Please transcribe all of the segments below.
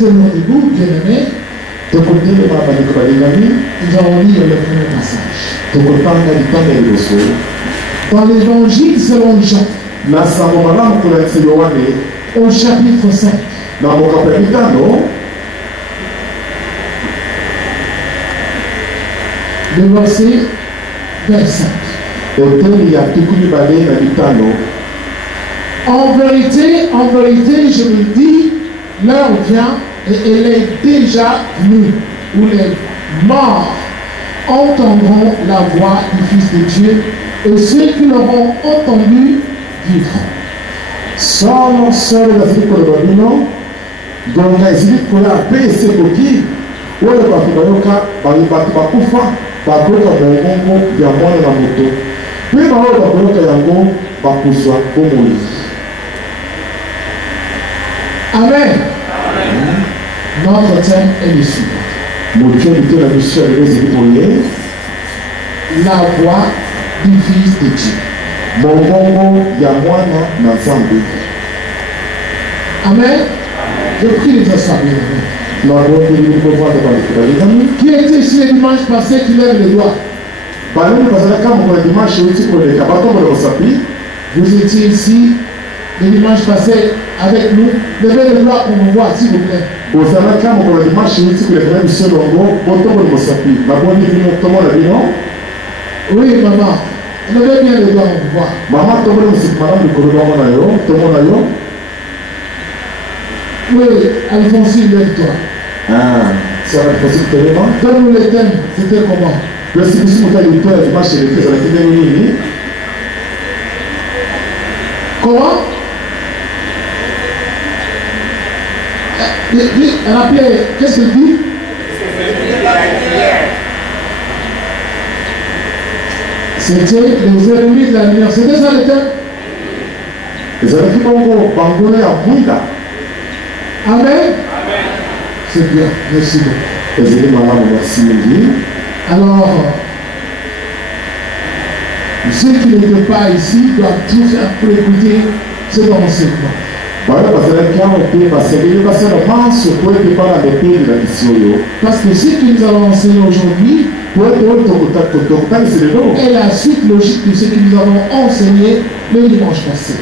Tenons debout, bien-aimés. Nous allons lire le premier passage. Dans l'évangile selon Jean, au chapitre 5, le verset 25. En vérité, je vous dis, l'heure vient et elle est déjà venue, où les morts entendront la voix du Fils de Dieu, et ceux qui l'auront entendu vivront. Solo la siku ya babino donga isiku ya pese koki wale bakubayoka batu bakufa bakoka bongo ya mwana na moto pe ba bakoka yango bakuswa bomoi. Amen. Notre thème est le suivant. La voix du Fils de Dieu. Amen. Je prie les assemblées. Qui était ici le dimanche passé qui lève les doigts? Vous étiez ici le dimanche passé avec nous. Levez les doigts pour nous voir, s'il vous plaît. Oui, maman. Levez bien les doigts pour voir. Oui, Alphonsine, lève-toi. Ah, ça va être possible tellement. Donne-nous les thèmes. C'était comment? Comment? Rappelez, qu'est-ce qu'il dit? C'était les ennemis de la lumière. C'était ça le thème? Amen. C'est bien. Merci beaucoup. Alors, ceux qui n'étaient pas ici doivent tout faire pour écouter cet enseignement. Parce que ce que nous allons enseigner aujourd'hui est la suite logique de ce que nous avons enseigné le dimanche passé.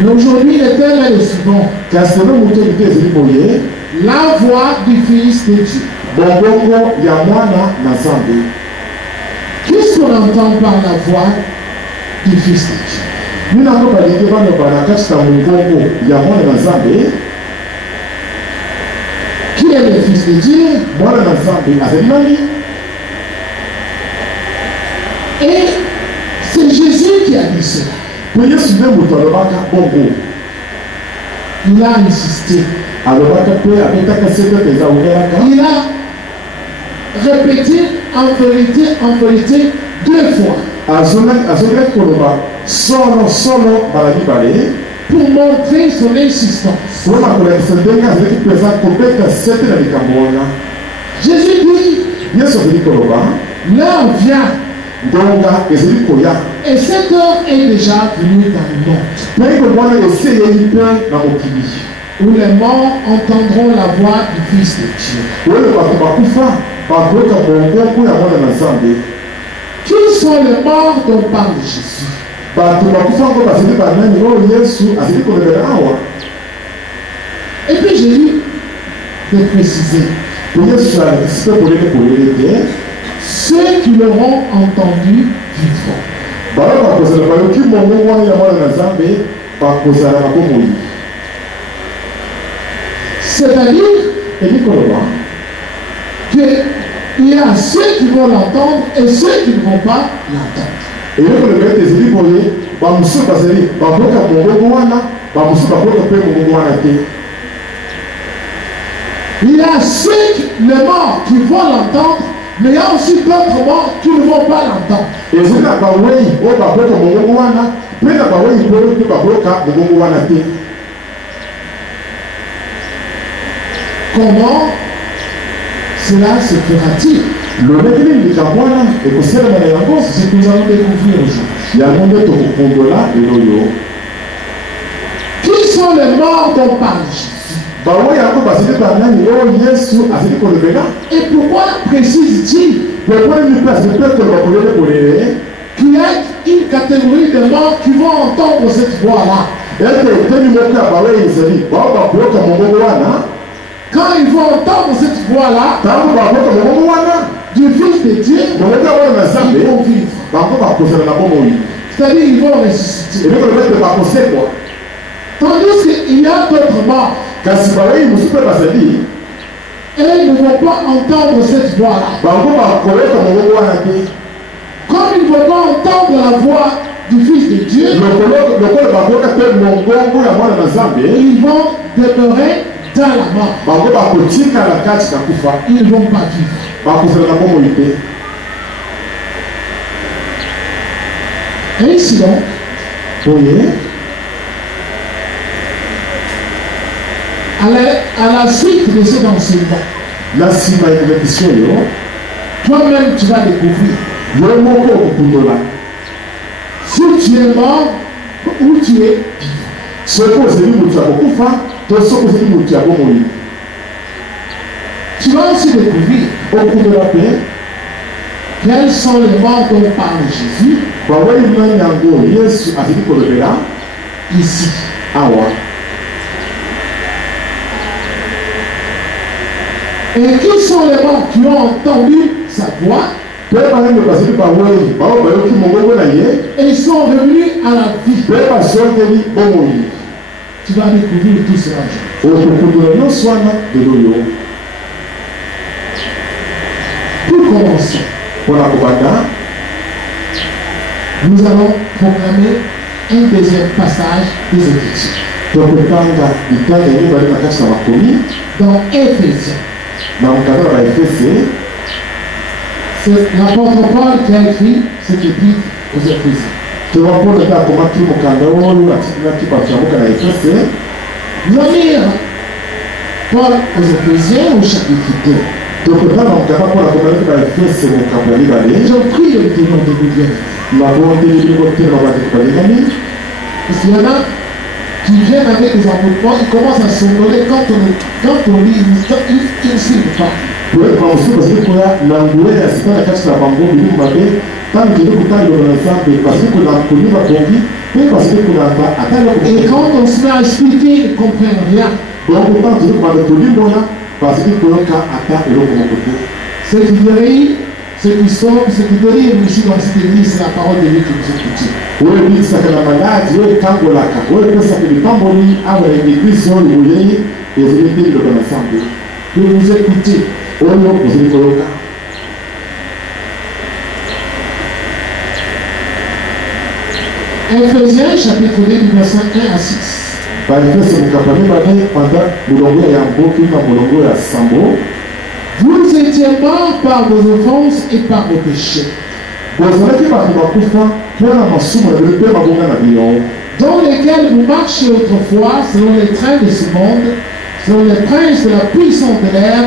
Mais aujourd'hui, le thème est le suivant. La voix du Fils de Dieu. Qu'est-ce qu'on entend par la voix du Fils de Dieu? Qui est le Fils de Dieu? Et c'est Jésus qui a dit cela. Il a insisté. Il a répété en vérité 2 fois. Pour montrer son insistance. Jésus dit, l'heure vient. Et cette heure est déjà venue dans le monde. Où les morts entendront la voix du Fils de Dieu. Qui sont les morts dont parle Jésus? Et puis j'ai eu de préciser. Ceux qui l'auront entendu vivront. C'est-à-dire qu'il y a ceux qui vont l'entendre et ceux qui ne vont pas l'entendre. Il y a ceux, les morts, qui vont l'entendre, mais il y a aussi d'autres morts qui ne vont pas l'entendre. Comment cela se fera-t-il? C'est ce que nous allons découvrir aujourd'hui. sont les morts dont parle Jésus? Et pourquoi précise-t-il qu'il y a une catégorie de morts qui vont entendre cette voix-là? Quand ils vont entendre cette voix-là du Fils de Dieu, ils vont vivre. C'est-à-dire ils vont ressusciter. Tandis qu'il y a d'autres morts. Et ils ne vont pas entendre cette voix-là. Comme ils ne vont pas entendre la voix du Fils de Dieu, ils vont demeurer dans la mort. Ils ne vont pas vivre. Et ici donc, à la suite de cet enseignement, toi-même tu vas découvrir si tu es mort ou tu es vivant. Tu vas aussi découvrir au cours de la paix quels sont les morts dont parle Jésus ici. Et qui sont les morts qui ont entendu sa voix et ils sont revenus à la vie? Tu vas découvrir tout cela. Pour commencer, nous allons programmer un deuxième passage des Écritures. Dans Éphésiens. C'est l'apôtre Paul qui a écrit cet épître aux Éphésiens. Nous allons lire Paul aux Éphésiens au chapitre 2. Je prie le nom de Dieu. Parce qu'il y en a qui viennent avec les apôtres, ils commencent à s'envoler quand on lit, ils ne suivent pas. Et quand on se met à expliquer, ils ne comprennent rien. Ce qui guérit, ce qui sauve, ce qui délivre ici dans cette église, c'est la parole de Dieu que vous écoutez. Que vous écoutez. Éphésiens chapitre 2 du verset 1 à 6. Vous étiez morts par vos offenses et par vos péchés, dans lesquels vous marchiez autrefois selon les trains de ce monde, selon les princes de la puissance de l'air,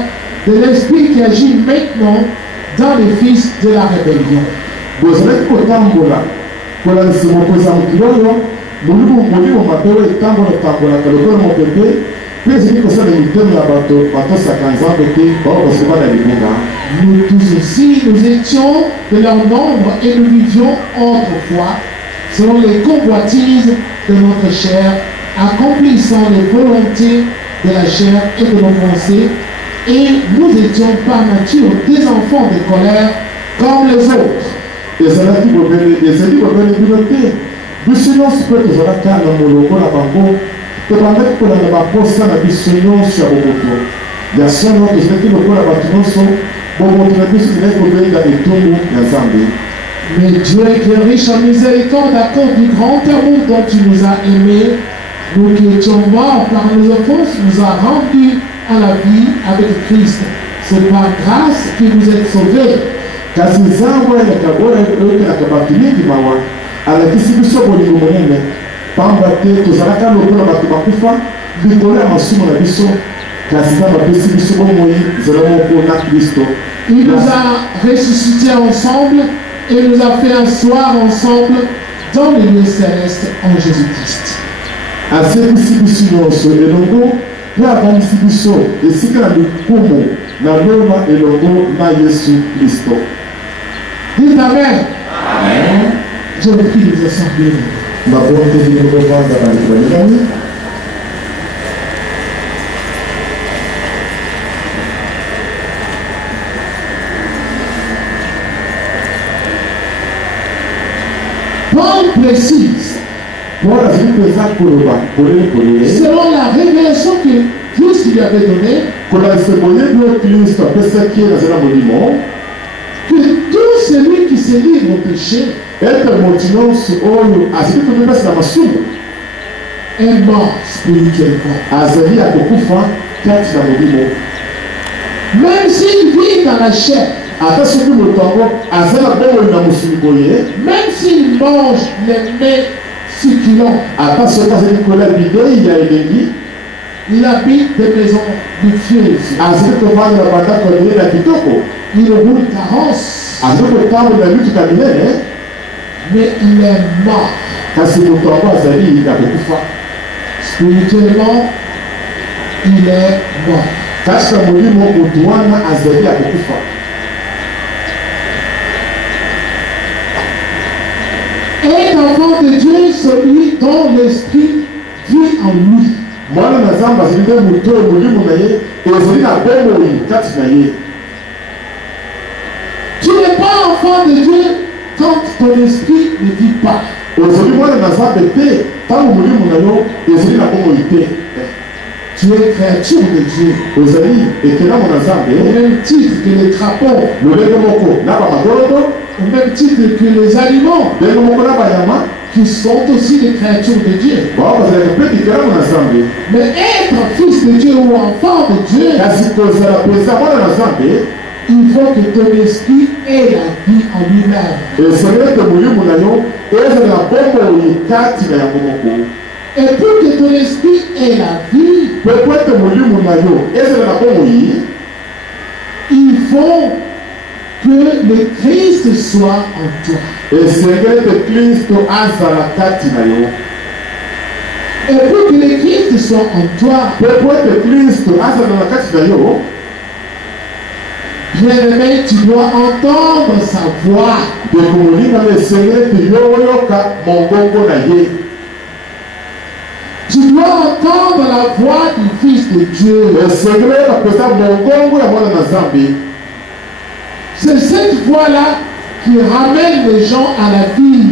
de l'esprit qui agit maintenant dans les fils de la rébellion. Nous tous aussi, nous étions de leur nombre et nous vivions autrefois selon les convoitises de notre chair, accomplissant les volontés de la chair et de nos pensées, et nous étions par nature des enfants de colère comme les autres. Mais Dieu qui est riche en miséricorde à cause du grand amour dont tu nous as aimés, nous qui étions morts par nos offenses, nous a rendus à la vie avec Christ. C'est par grâce que vous êtes sauvés. Il nous a ressuscités ensemble et nous a fait asseoir ensemble dans les lieux célestes en Jésus-Christ. asebisi biso nyonso elongo mpe avandisi biso esika na likumu na lona elongo na Yesu Kristo. Dites Amen. Amen. Je vous prie de vous assembler. Mabonte zikovanda balikwanyikani. Paul précise, selon la révélation que Christ lui avait donnée, que tout celui qui se livre au péché est mort spirituellement. Même s'il vit dans la chair, même s'il mange les mets succulents, il habite des maisons luxueuses, il roule carrosse, mais il est mort. Spirituellement, il est mort. Et enfant de Dieu, celui dont l'esprit vit en lui. Tu n'es pas enfant de Dieu quand ton esprit ne vit pas. Tu es créature de Dieu. Au même titre que les crapauds, au même titre que les animaux, qui sont aussi des créatures de Dieu. Mais être fils de Dieu ou enfant de Dieu, il faut que ton esprit ait la vie en lui-même. Et pour que ton esprit ait la vie, il faut que le Christ soit en toi. Et pour que le Christ soit en toi, bien-aimé, tu dois entendre sa voix. Tu dois entendre la voix du Fils de Dieu. C'est cette voix-là qui ramène les gens à la vie.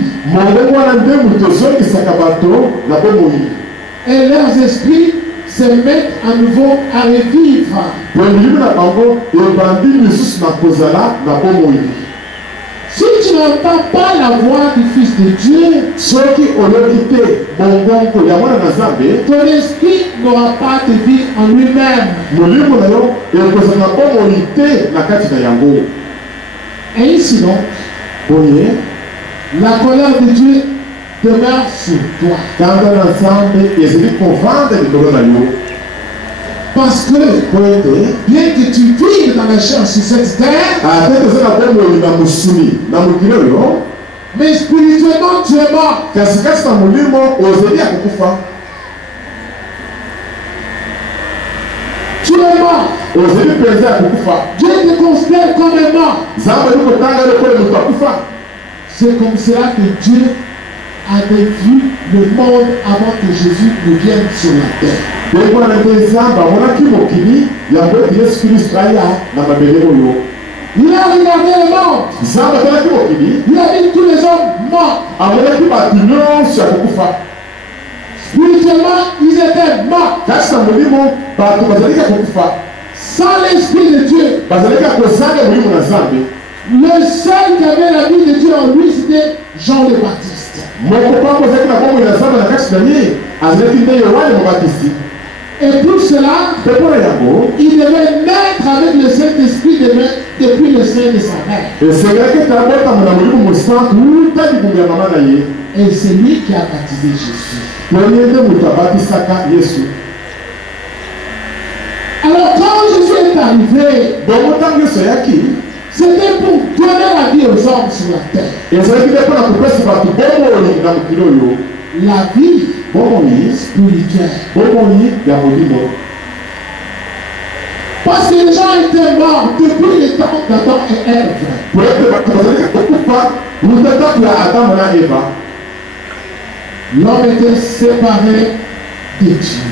Et leurs esprits se mettent à nouveau à revivre. Si tu n'entends pas la voix du Fils de Dieu, ton esprit n'aura pas de vie en lui-même. Et ici donc, la colère de Dieu demeure sur toi. Parce que, bien que tu vives dans la chair sur cette terre, mais spirituellement tu es mort. Tu es mort. Dieu te considère comme un mort. C'est comme cela que Dieu avait vu le monde avant que Jésus ne vienne sur la terre. Il a regardé le monde. Il a vu tous les hommes morts. Spirituellement, ils étaient morts. Sans l'Esprit de Dieu, le seul qui avait la vie de Dieu en lui, c'était Jean le Baptiste. Et pour cela, il devait naître avec le Saint-Esprit depuis le sein de sa mère. Et c'est lui qui a baptisé Jésus. Alors quand Jésus est arrivé, c'était pour donner la vie aux hommes sur la terre. La vie spirituelle. Parce que les gens étaient morts depuis les temps d'Adam et Ève. L'homme était séparé de Dieu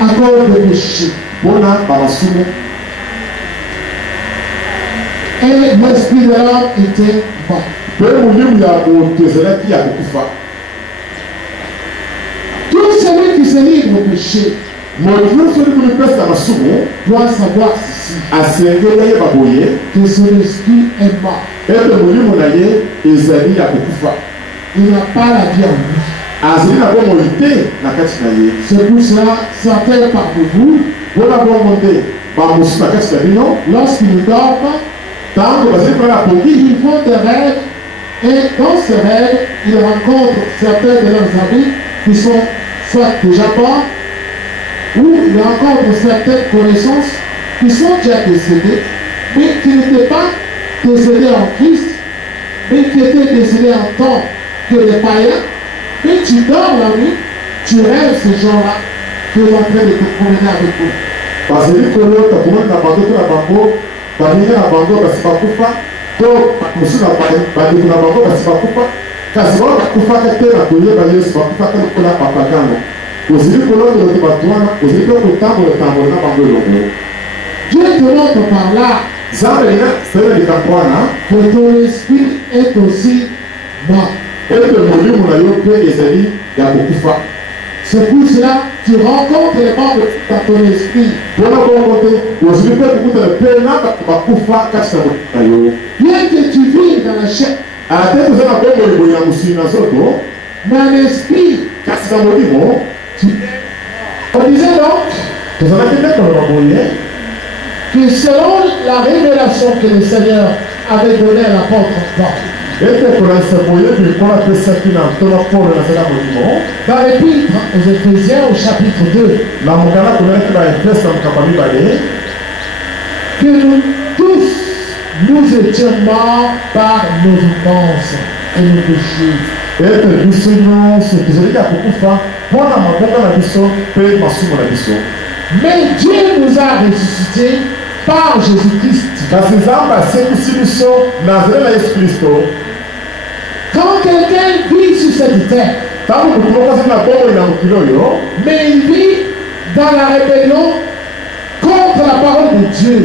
à cause du péché. Et l'esprit de l'homme était mort. Tout celui qui se livre au péché doit savoir ceci, que son esprit est mort. Il n'a pas la vie en lui. C'est pour cela, certains parmi vous, lorsqu'ils dorment, ils font des rêves, et dans ces rêves, ils rencontrent certains de leurs amis qui sont soit déjà morts, ou ils rencontrent certaines connaissances qui sont déjà décédées, mais qui n'étaient pas décédés en Christ, mais qui étaient décédés en tant que les païens. Mais tu dors la nuit, tu rêves ces gens-là, qui sont en train de te promener avec eux. Parce que Dieu te montre par là que ton esprit est aussi mort. C'est pour cela que tu rencontres les morts dans ton esprit. Bien que tu vives dans la chair, mais un esprit, on disait donc que selon la révélation que le Seigneur avait donnée à l'apôtre Paul, dans l'épître aux Éphésiens au chapitre 2, que nous tous, nous étions morts par nos offenses et nos péchés. Mais Dieu nous a ressuscités par Jésus-Christ. Quand quelqu'un vit sur cette terre, mais il vit dans la rébellion contre la parole de Dieu,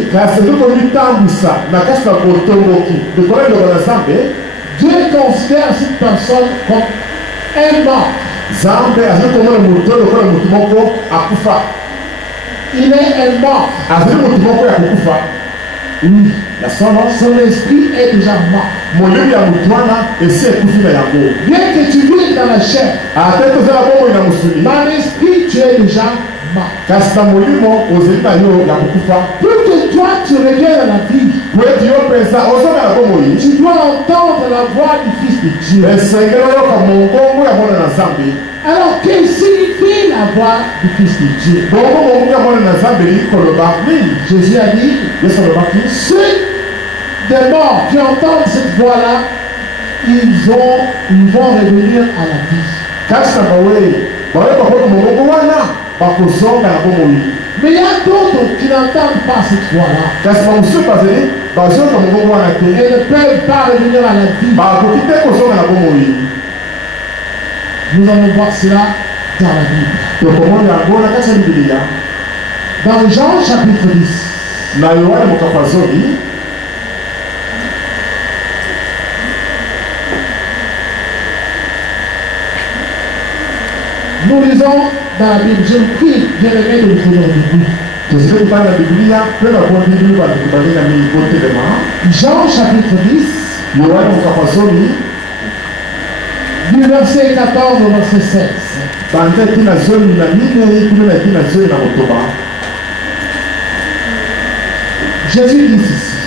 Dieu considère cette personne comme un mort. Il est un mort. Oui, son esprit est déjà mort. Bien que tu vives dans la chair, par l'esprit tu es déjà mort. Pour que toi tu reviennes à la vie, tu dois entendre la voix du Fils de Dieu. Alors que signifie la voix du Fils de Dieu? Jésus a dit, ceux des morts qui entendent cette voix-là, ils vont revenir à la vie. Mais il y a d'autres qui n'entendent pas cette voix-là. Et ne peuvent pas revenir à la vie. Nous allons voir cela dans la Bible. Dans Jean chapitre 10. Nous lisons dans la Bible. Je vous prie, bien aimé, de vous donner Jean chapitre 10. Du verset 14 au verset 16. Jésus dit ceci.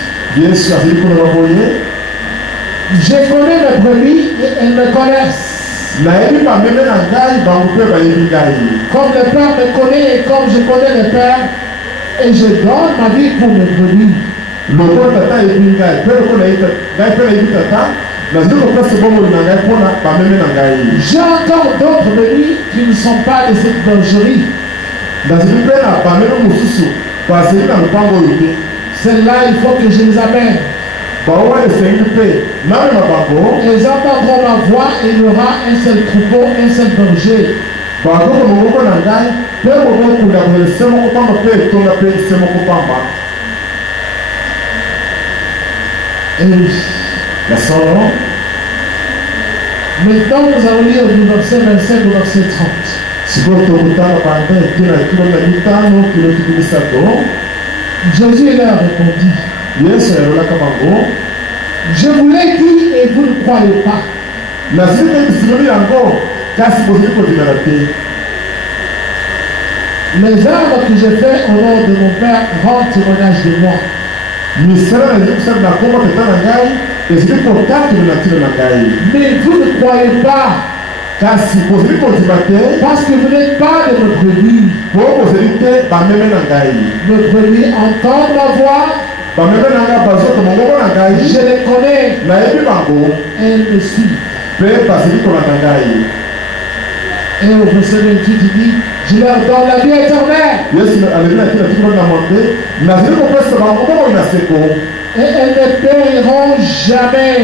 Je connais mes brebis et elles me connaissent. Comme le Père me connaît et comme je connais le Père, et je donne ma vie pour mes brebis. J'ai encore d'autres bénis qui ne sont pas de cette bergerie. Celles-là, il faut que je les amène. Ils entendront ma voix et il y aura un seul troupeau, un seul berger. Et maintenant, nous allons lire du verset 25 au verset 30. Jésus leur répondit: je vous l'ai dit et vous ne croyez pas. Les œuvres que je fais au nom de mon Père rendent témoignage de moi. Mais vous ne croyez pas. Parce que vous n'êtes pas de notre brebis. Nos brebis entendent ma voix. Je les connais. Et elles me suivent. Et au verset 28, il dit: je leur donne la vie éternelle. Et elles ne périront jamais.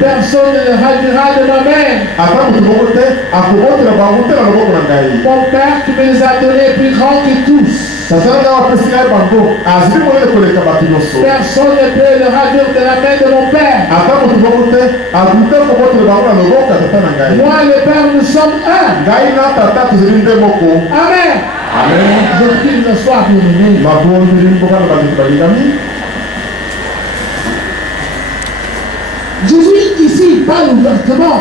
Personne ne les ravira de ma main. Mon Père qui me les a donnés est plus grand que tous. Personne ne peut le ravir de la main de mon Père. Moi et le Père, nous sommes un. Amen. Amen. Je prie le soir, bien-aimé. Jésus ici parle ouvertement.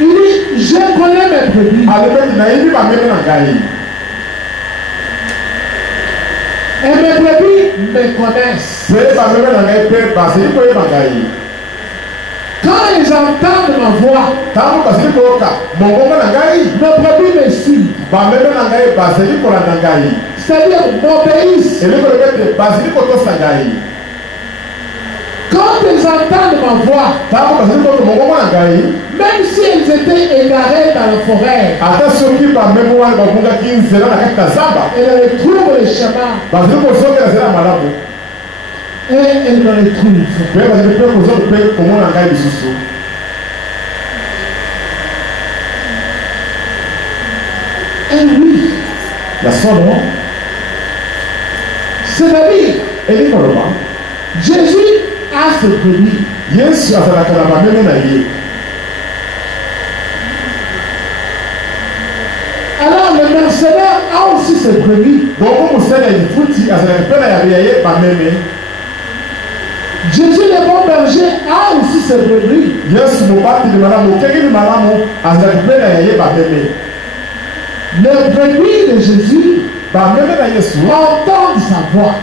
Il dit: je connais mes brebis. Et mes brebis me connaissent. Quand ils entendent ma voix, mes brebis me suivent. C'est-à-dire m'obéissent. Quand ils entendent ma voix, même si elles étaient égarées dans la forêt, elles retrouvent le chemin. Et elles me retrouvent. Et oui, c'est-à-dire, Jésus a ce brebis. Alors le mercenaire a aussi ce brebis. Jésus le bon berger a aussi ce brebis. Les brebis de Jésus entendent sa voix.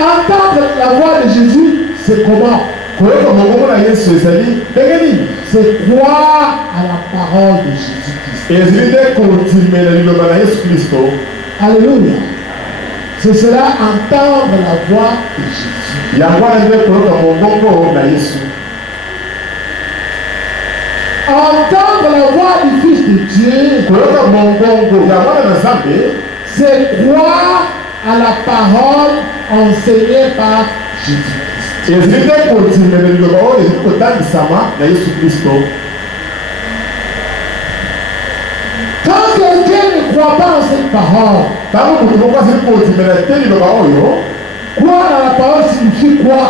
Entendre la voix de Jésus, c'est comment? C'est croire à la parole de Jésus-Christ. Alléluia. C'est cela, entendre la voix de Jésus. Entendre la voix du Fils de Dieu, c'est croire à la parole enseignée par Jésus-Christ. Quand quelqu'un ne croit pas en cette parole, croire à la parole signifie quoi?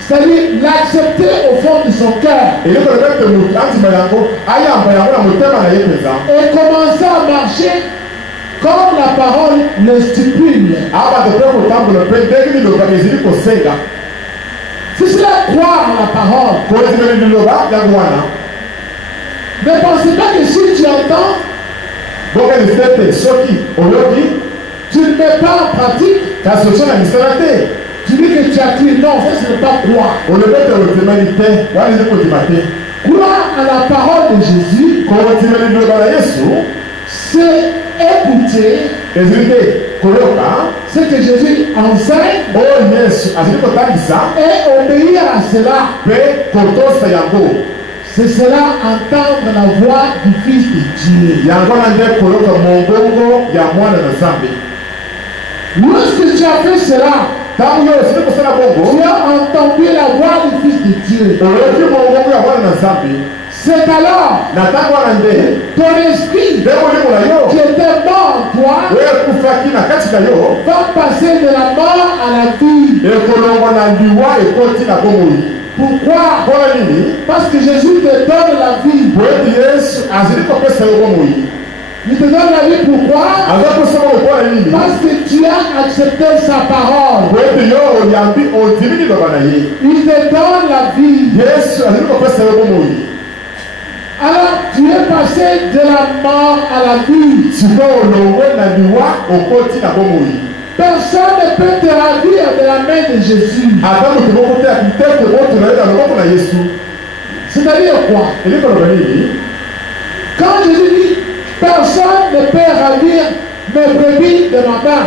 C'est-à-dire l'accepter au fond de son cœur et commencer à marcher comme la parole le stipule. C'est cela, croire à la parole. Ne pensez pas que si tu entends, tu ne mets pas en pratique. Tu dis que tu as cru. Non, ça ce n'est pas croire. Croire à la parole de Jésus, c'est écouter Ce que Jésus enseigne et obéir à cela. C'est cela, entendre la voix du Fils de Dieu. Lorsque tu as fait cela, tu as entendu la voix du Fils de Dieu. C'est alors ton esprit qui était mort en toi va passer de la mort à la vie. Pourquoi? Parce que Jésus te donne la vie. Il te donne la vie pourquoi? Parce que tu as accepté sa parole. Il te donne la vie. Alors tu es passé de la mort à la vie. Personne ne peut te ravir de la main de Jésus. C'est-à-dire quoi? Quand Jésus dit personne ne peut ravir mes brebis de ma main,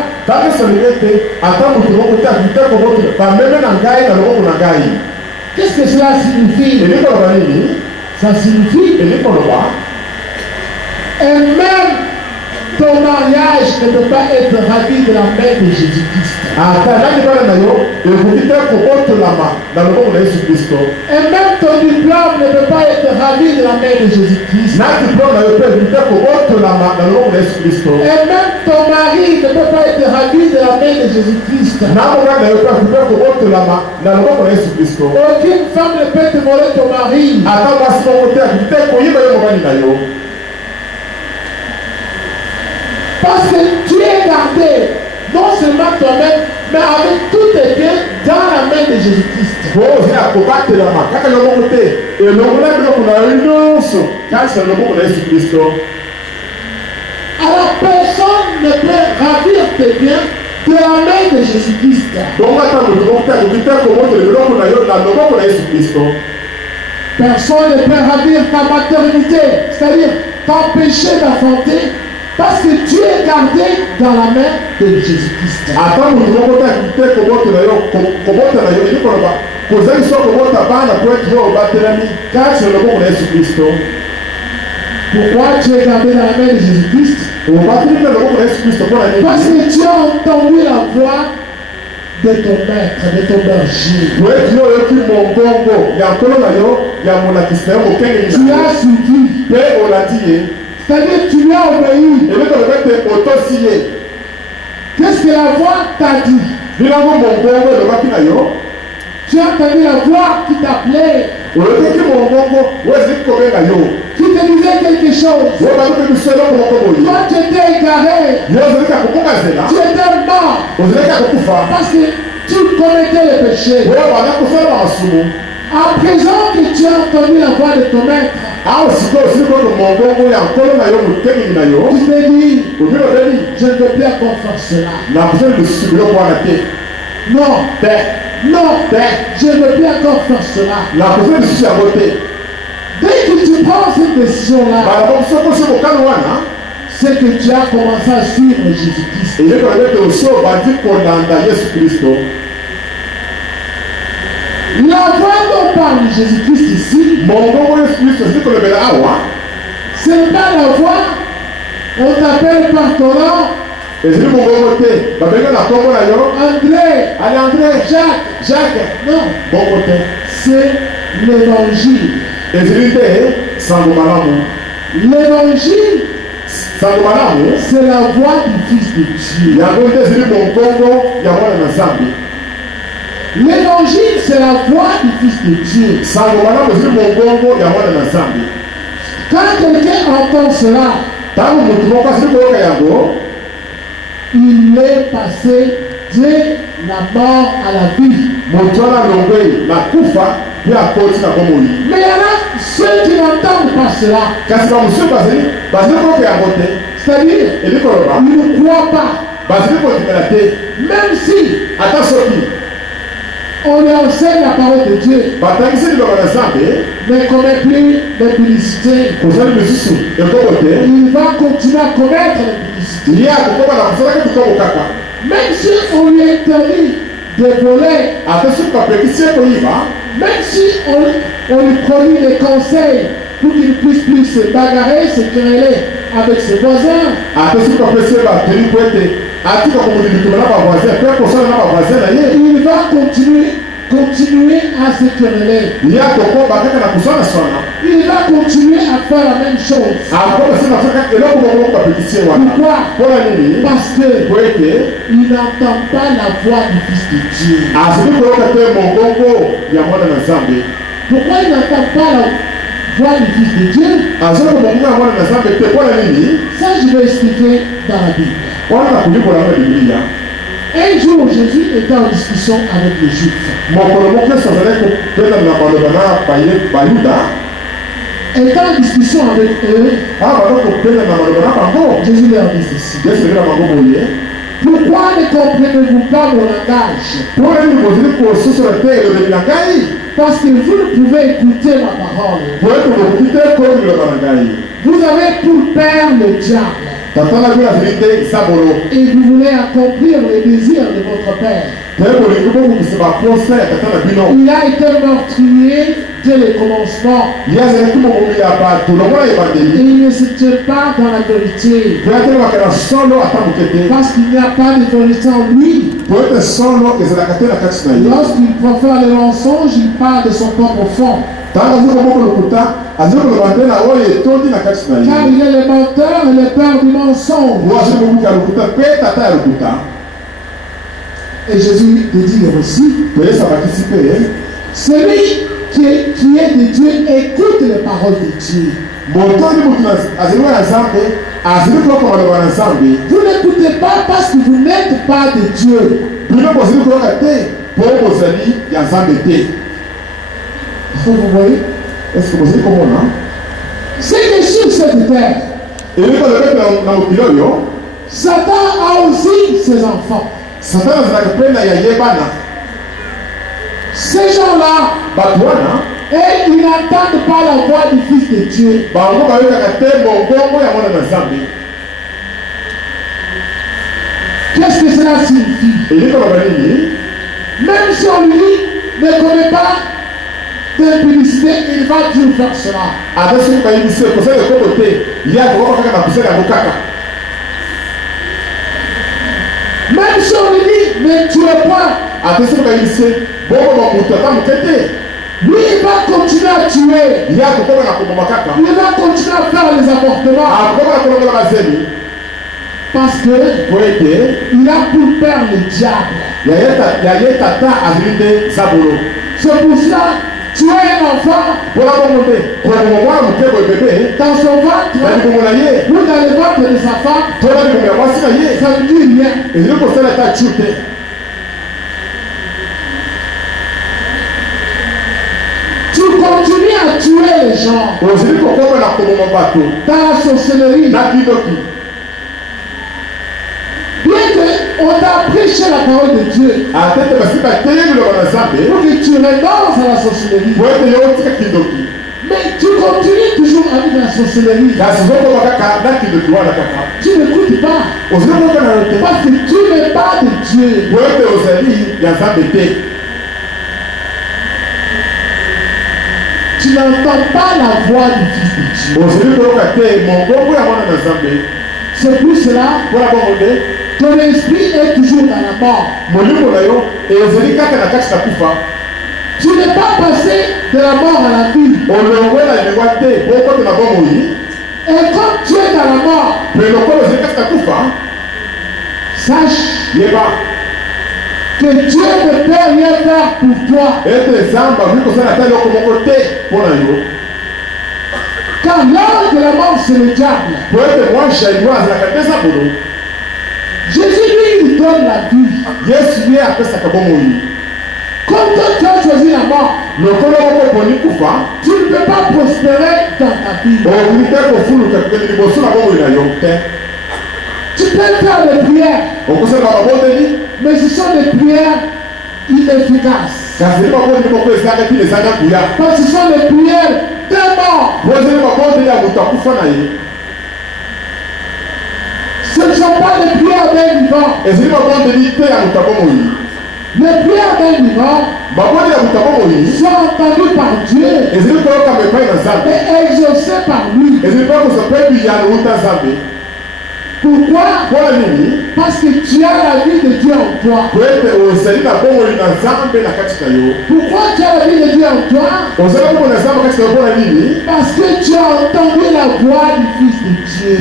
qu'est-ce que cela signifie? Ça signifie et même ton mariage ne peut pas être ravi de la main de Jésus-Christ. Et même ton diplôme ne peut pas être ravi de la main de Jésus-Christ. Et même ton mari ne peut pas être ravi de la main de Jésus-Christ. Aucune femme ne peut te voler ton mari. Parce que tu es gardé, non seulement toi-même, mais avec tous tes biens dans la main de Jésus-Christ. Alors personne ne peut ravir tes biens de la main de Jésus-Christ. Personne ne peut ravir ta maternité, c'est-à-dire t'empêcher d'enfanter. Parce que tu es gardé dans la main de Jésus-Christ. Pourquoi tu es gardé dans la main de Jésus-Christ? Parce que tu as entendu la voix de ton maître, de ton berger. Tu as suivi. C'est-à-dire tu lui as obéi. Qu'est-ce que la voix t'a dit? Tu as entendu la voix qui t'appelait, qui te disait quelque chose. Toi tu étais égaré, tu étais mort parce que tu commettais le péché. À présent que tu as entendu la voix de ton maître, tu te dis, je ne veux plus encore faire cela. Non, non, je ne veux plus encore faire cela. Dès que tu prends cette décision-là, c'est que tu as commencé à suivre Jésus-Christ. La voix dont parle Jésus-Christ ici, ce n'est pas la voix, on t'appelle par ton nom, André, Jacques, non, c'est l'évangile. L'évangile, c'est la voix du Fils de Dieu. L'évangile, c'est la voix du Fils de Dieu. Quand quelqu'un entend cela, il est passé de la mort à la vie. Mais il y en a ceux qui n'entendent pas cela. C'est-à-dire, ils ne croient pas. Même si on lui enseigne la parole de Dieu, ne commet plus l'impudicité. Il va continuer à commettre l'impudicité. Même si on lui interdit de voler, même si on lui produit des conseils pour qu'il ne puisse plus se bagarrer, se quereller avec ses voisins, il va continuer à se quereller. Il va continuer à faire la même chose. Pourquoi? Parce qu'il n'entend pas la voix du Fils de Dieu. Pourquoi il n'entend pas la voix du Fils de Dieu? Ça, je vais expliquer dans la Bible. Un jour, Jésus était en discussion avec les Juifs. Étant en discussion avec eux, Jésus leur dit ceci. Pourquoi ne comprenez-vous pas mon langage? Parce que vous ne pouvez écouter ma parole. Vous avez pour père le diable. Et vous voulez accomplir les désirs de votre père. Il a été meurtrier dès le commencement. Et il ne se tient pas dans la vérité. Parce qu'il n'y a pas de vérité en lui. Lorsqu'il profère les mensonges, il parle de son propre fond. Car il est le menteur et le père du mensonge. Et Jésus te dit aussi, celui qui est de Dieu écoute les paroles de Dieu. Vous n'écoutez pas parce que vous n'êtes pas de Dieu. Vous voyez? Est-ce que vous avez comment là? C'est que sur cette terre, Satan a aussi ses enfants. Ces gens-là, et ils n'entendent pas la voix du Fils de Dieu. Qu'est-ce que cela signifie? Même si on lui ne connaît pas d'impudicité, il va toujours faire cela. Même si on lui dit ne tuez point, lui il va continuer à tuer. Il va continuer à faire les avortements. Parce que il a pour père le diable. C'est pour cela, tuer un enfant dans son ventre ou dans le ventre de sa femme, ça ne dit rien. Tu continues à tuer les gens dans la sorcellerie. Bien qu'on t'a prêché la parole de Dieu pour que tu renonces à la sorcellerie, mais tu continues toujours avec la sorcellerie. Tu n'écoutes pas parce que tu n'es pas de Dieu. Tu n'entends pas la voix du Fils de Dieu. C'est pour cela ton esprit est toujours dans la mort. Tu n'es pas passé de la mort à la vie. Et quand tu es dans la mort, sache que Dieu ne peut rien faire pour toi. Car l'heure de la mort, c'est le diable. Jésus, lui, il donne la vie. Comme toi, tu as choisi la mort, tu ne peux pas prospérer dans ta vie. Tu peux faire des prières, mais ce sont des prières inefficaces. Parce que ce sont les prières des morts. Ce ne sont pas les prières des vivants. Les prières des vivants sont entendues par Dieu et exaucées par lui. Pourquoi? Parce que tu as la vie de Dieu en toi. Pourquoi tu as la vie de Dieu en toi? Parce que tu as entendu la voix du Fils de Dieu.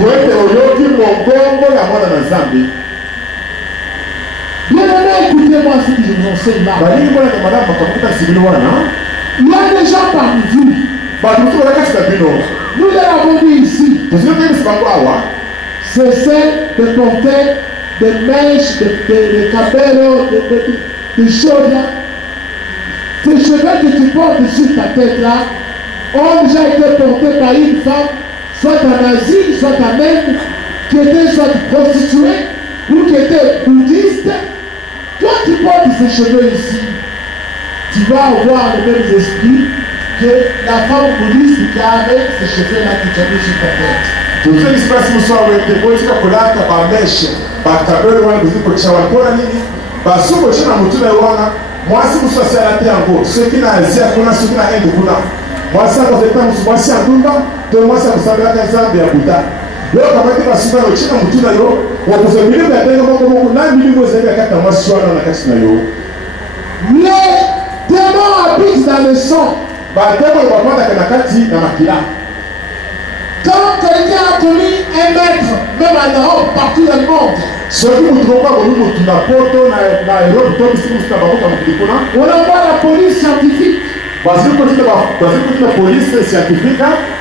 Bien-aimé, écoutez-moi ce que je vous enseigne là. Il y a des gens parmi vous. Nous l'avons dit ici. C'est celle de porter des mèches, des cabellos, des choses là. Ces cheveux que tu portes sur ta tête là ont déjà été portés par une femme, soit en Asie, soit en Inde, qui était soit prostituée ou qui était bouddhiste. Toi qui portes ces cheveux ici, tu vas avoir le même esprit que la femme bouddhiste qui avait ces cheveux là qui tu as mis sur ta tête. Tout ce qui se passe ce soir, c'est que tu as par mèche, par cabello, tu as moi, si vous soyez à la terre, ceux qui n'ont Asie, ceux qui n'ont Inde, moi, ça vous est temps, moi, si en tout cas, tout le monde, ça vous savez à quel sens de Bouddha. Donc, quand tu vas souvent au Chine, on vous a mis le matin, on a mis vos amis à 4 mois sur la Cassina. Les démons habitent dans le sang. Quand quelqu'un a commis un maître, même en Europe, partout dans le monde, on envoie la police scientifique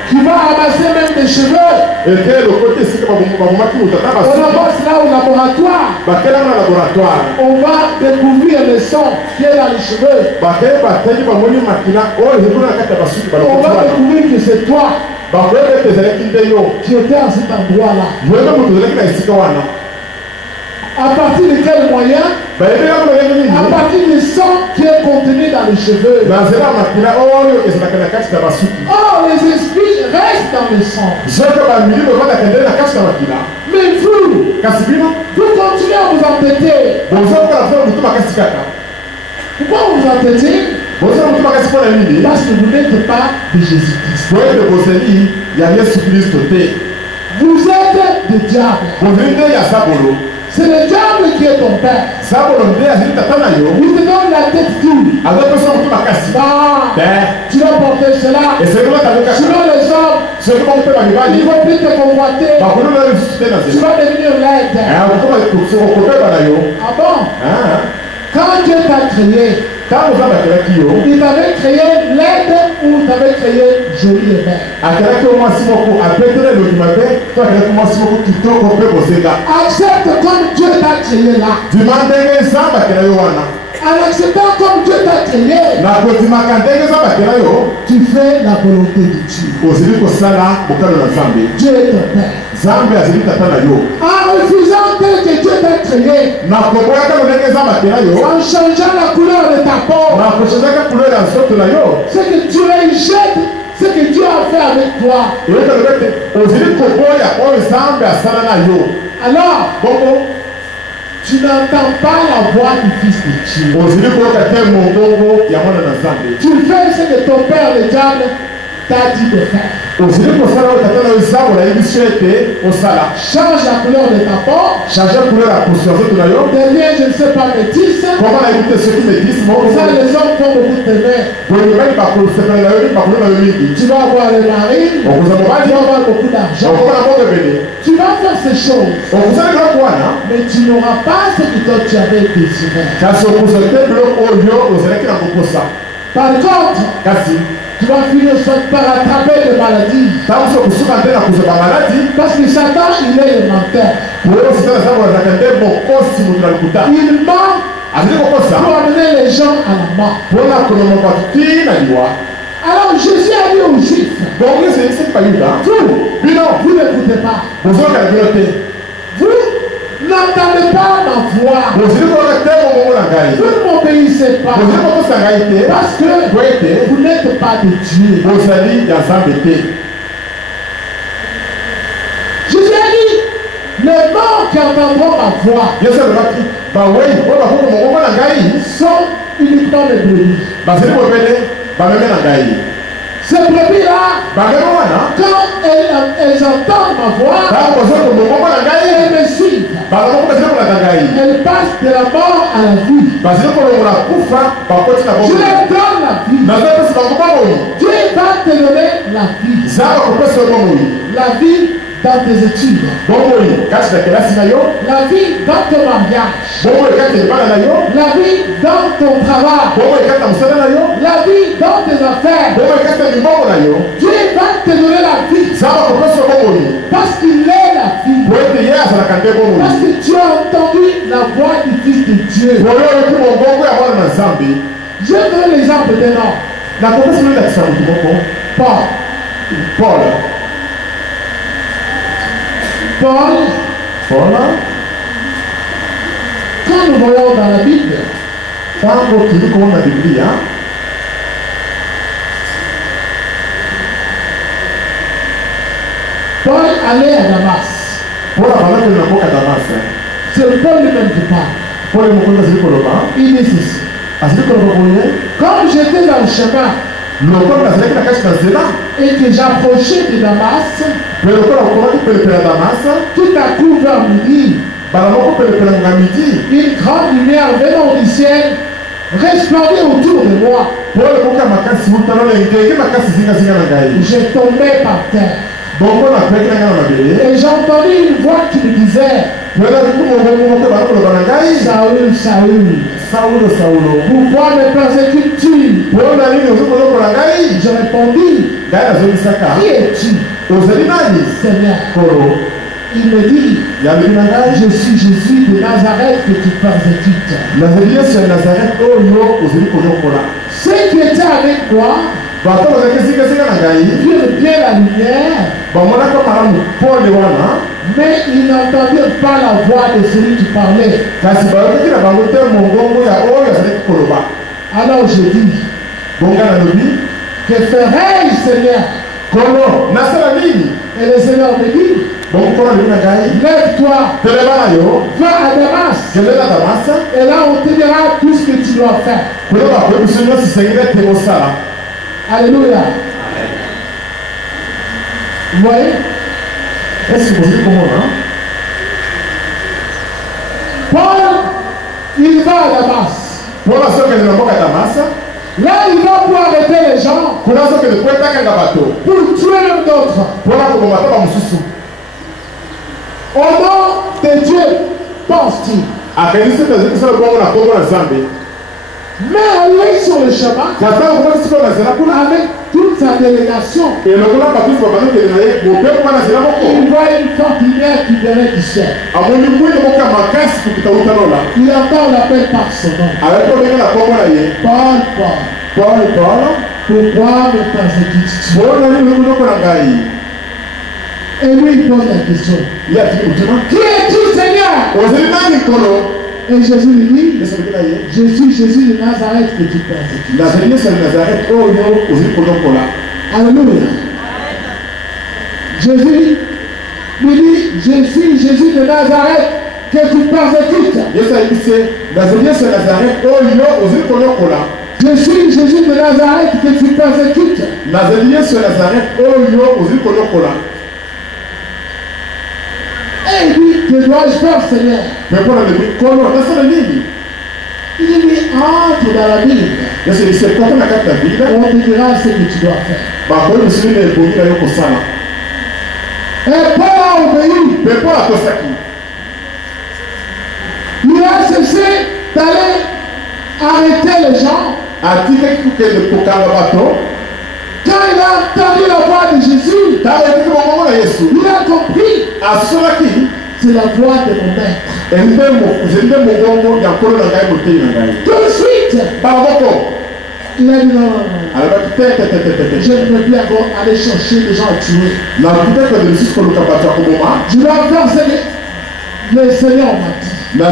qui va ramasser même des cheveux. On envoie cela au laboratoire. On va découvrir le sang qui est dans les cheveux. On va découvrir que c'est toi qui était à cet endroit-là. À partir de quel moyen? À partir du sang qui est contenu dans les cheveux. Oh, les esprits restent dans le sang. Mais vous continuez à vous entêter. Pourquoi vous vous entêtez? Parce que vous n'êtes pas de Jésus-Christ. Vous êtes des diables. C'est le diable qui est ton père. Il te donne la tête dure. Tu vas porter cela. Sinon les hommes, ils ne vont plus te convoiter. Tu vas devenir laid. Ah bon? Quand Dieu t'a créé, il t'avait créé laide ou t'avait créé joli et belle? Accepte comme Dieu t'a créé là. En acceptant comme Dieu t'a créé, tu fais la volonté de Dieu. Dieu est ton Père. En refusant tel que Dieu t'a créé, en changeant la couleur de ta peau, c'est que tu rejettes ce que Dieu a fait avec toi. Alors, tu n'entends pas la voix du Fils de Dieu. Tu fais ce que ton père le diable t'a dit de faire. Change la couleur de ta peau. Deviens, je ne sais pas, métisse. Ça, les hommes font beaucoup de mains. Tu vas avoir les marines. Tu vas avoir beaucoup d'argent. Tu vas faire ces choses. Mais tu n'auras pas ce que toi tu avais désiré. Par contre, tu vas finir par attraper des maladies. Parce que Satan, il est le menteur. Il ment pour amener les gens à la mort. Alors Jésus a dit aux Juifs, vous n'écoutez pas. Vous, N'entendez pas ma voix. Vous ne m'obéissez pas. Parce que vous n'êtes pas de Dieu. Jésus a dit, les morts qui entendront ma voix sont uniquement les brebis. Ces brebis-là, quand elles entendent ma voix, elles me suivent. Elles passent de la mort à la vie. Je leur donne la vie. Dieu va te donner la vie. La vie dans tes études. La vie dans ton mariage. La vie dans ton travail. La vie dans tes affaires. Dieu va te donner la vie. Parce qu'il est la vie. Parce que tu as entendu la voix du Fils de Dieu. Je vais donner l'exemple d'un homme. Paul, quand nous voyons dans la Bible, Paul allait à Damas. C'est Paul lui-même qui parle. Il dit ceci. Quand j'étais dans le chemin et que j'approchais de Damas, tout à coup vers midi, une grande lumière venant du ciel resplendait autour de moi. J'ai tombé par terre. Et j'ai entendu une voix qui me disait, Saül, Saül, pourquoi me persécutes-tu? Je répondis, qui es-tu? Seigneur. Il me dit, je suis Jésus de Nazareth que tu persécutes. Ceux qui étaient avec moi virent bien la lumière, mais ils n'entendirent pas la voix de celui qui parlait. Alors je dis, que ferai-je, Seigneur? Et le Seigneur me dit, lève-toi, va à Damas, et là on te dira tout ce que tu dois faire. Alléluia. Vous voyez? Est-ce que vous dites comment là? Paul, il va à Damas. Là, il va pour arrêter les gens, pour tuer d'autres. Au nom de Dieu, pense-t-il. Mais aller sur le chemin avec toute sa délégation, il voit une forte lumière qui venait du ciel. Il entend l'appel par son nom. Paul, pourquoi me persécutes-tu? Et lui il pose la question, qui es-tu, Seigneur? Et Jésus lui dit, je suis Jésus de Nazareth que tu persécutes. Alléluia. Jésus lui dit, je suis Jésus de Nazareth que tu persécutes. Je suis Jésus de Nazareth que tu persécutes. Et il dit, que dois-je faire, Seigneur? Il dit, entre dans la Bible. On te dira ce que tu dois faire. Et Paul a obéi. Il a cessé d'aller arrêter les gens. Quand il a entendu la voix de Jésus, il a compris. C'est la voix de mon maître. Tout de suite, il a dit non. Je ne peux plus aller chercher des gens à tuer. Je dois faire Le Seigneur m'a dit. Mais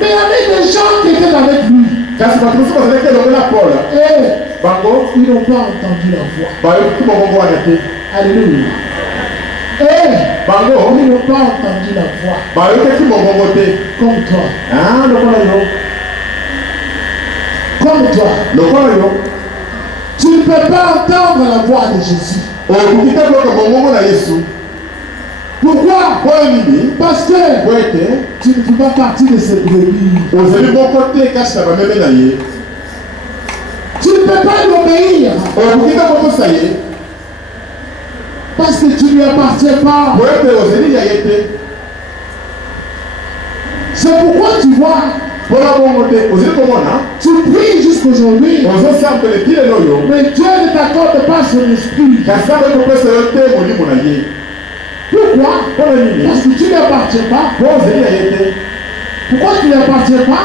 il y avait des gens qui étaient avec lui. Et ils n'ont pas entendu la voix. Alléluia. Et ils n'ont pas entendu la voix. Comme toi. Comme toi. Tu ne peux pas entendre la voix de Jésus. Pourquoi? Parce que tu ne fais pas partie de cette brebis. Tu ne peux pas l'obéir. Parce que tu ne lui appartiens pas. C'est pourquoi tu vois. Tu pries jusqu'aujourd'hui. Mais Dieu ne t'accorde pas son esprit. Pourquoi? Parce que tu ne lui appartiens pas. Pourquoi tu ne lui appartiens pas?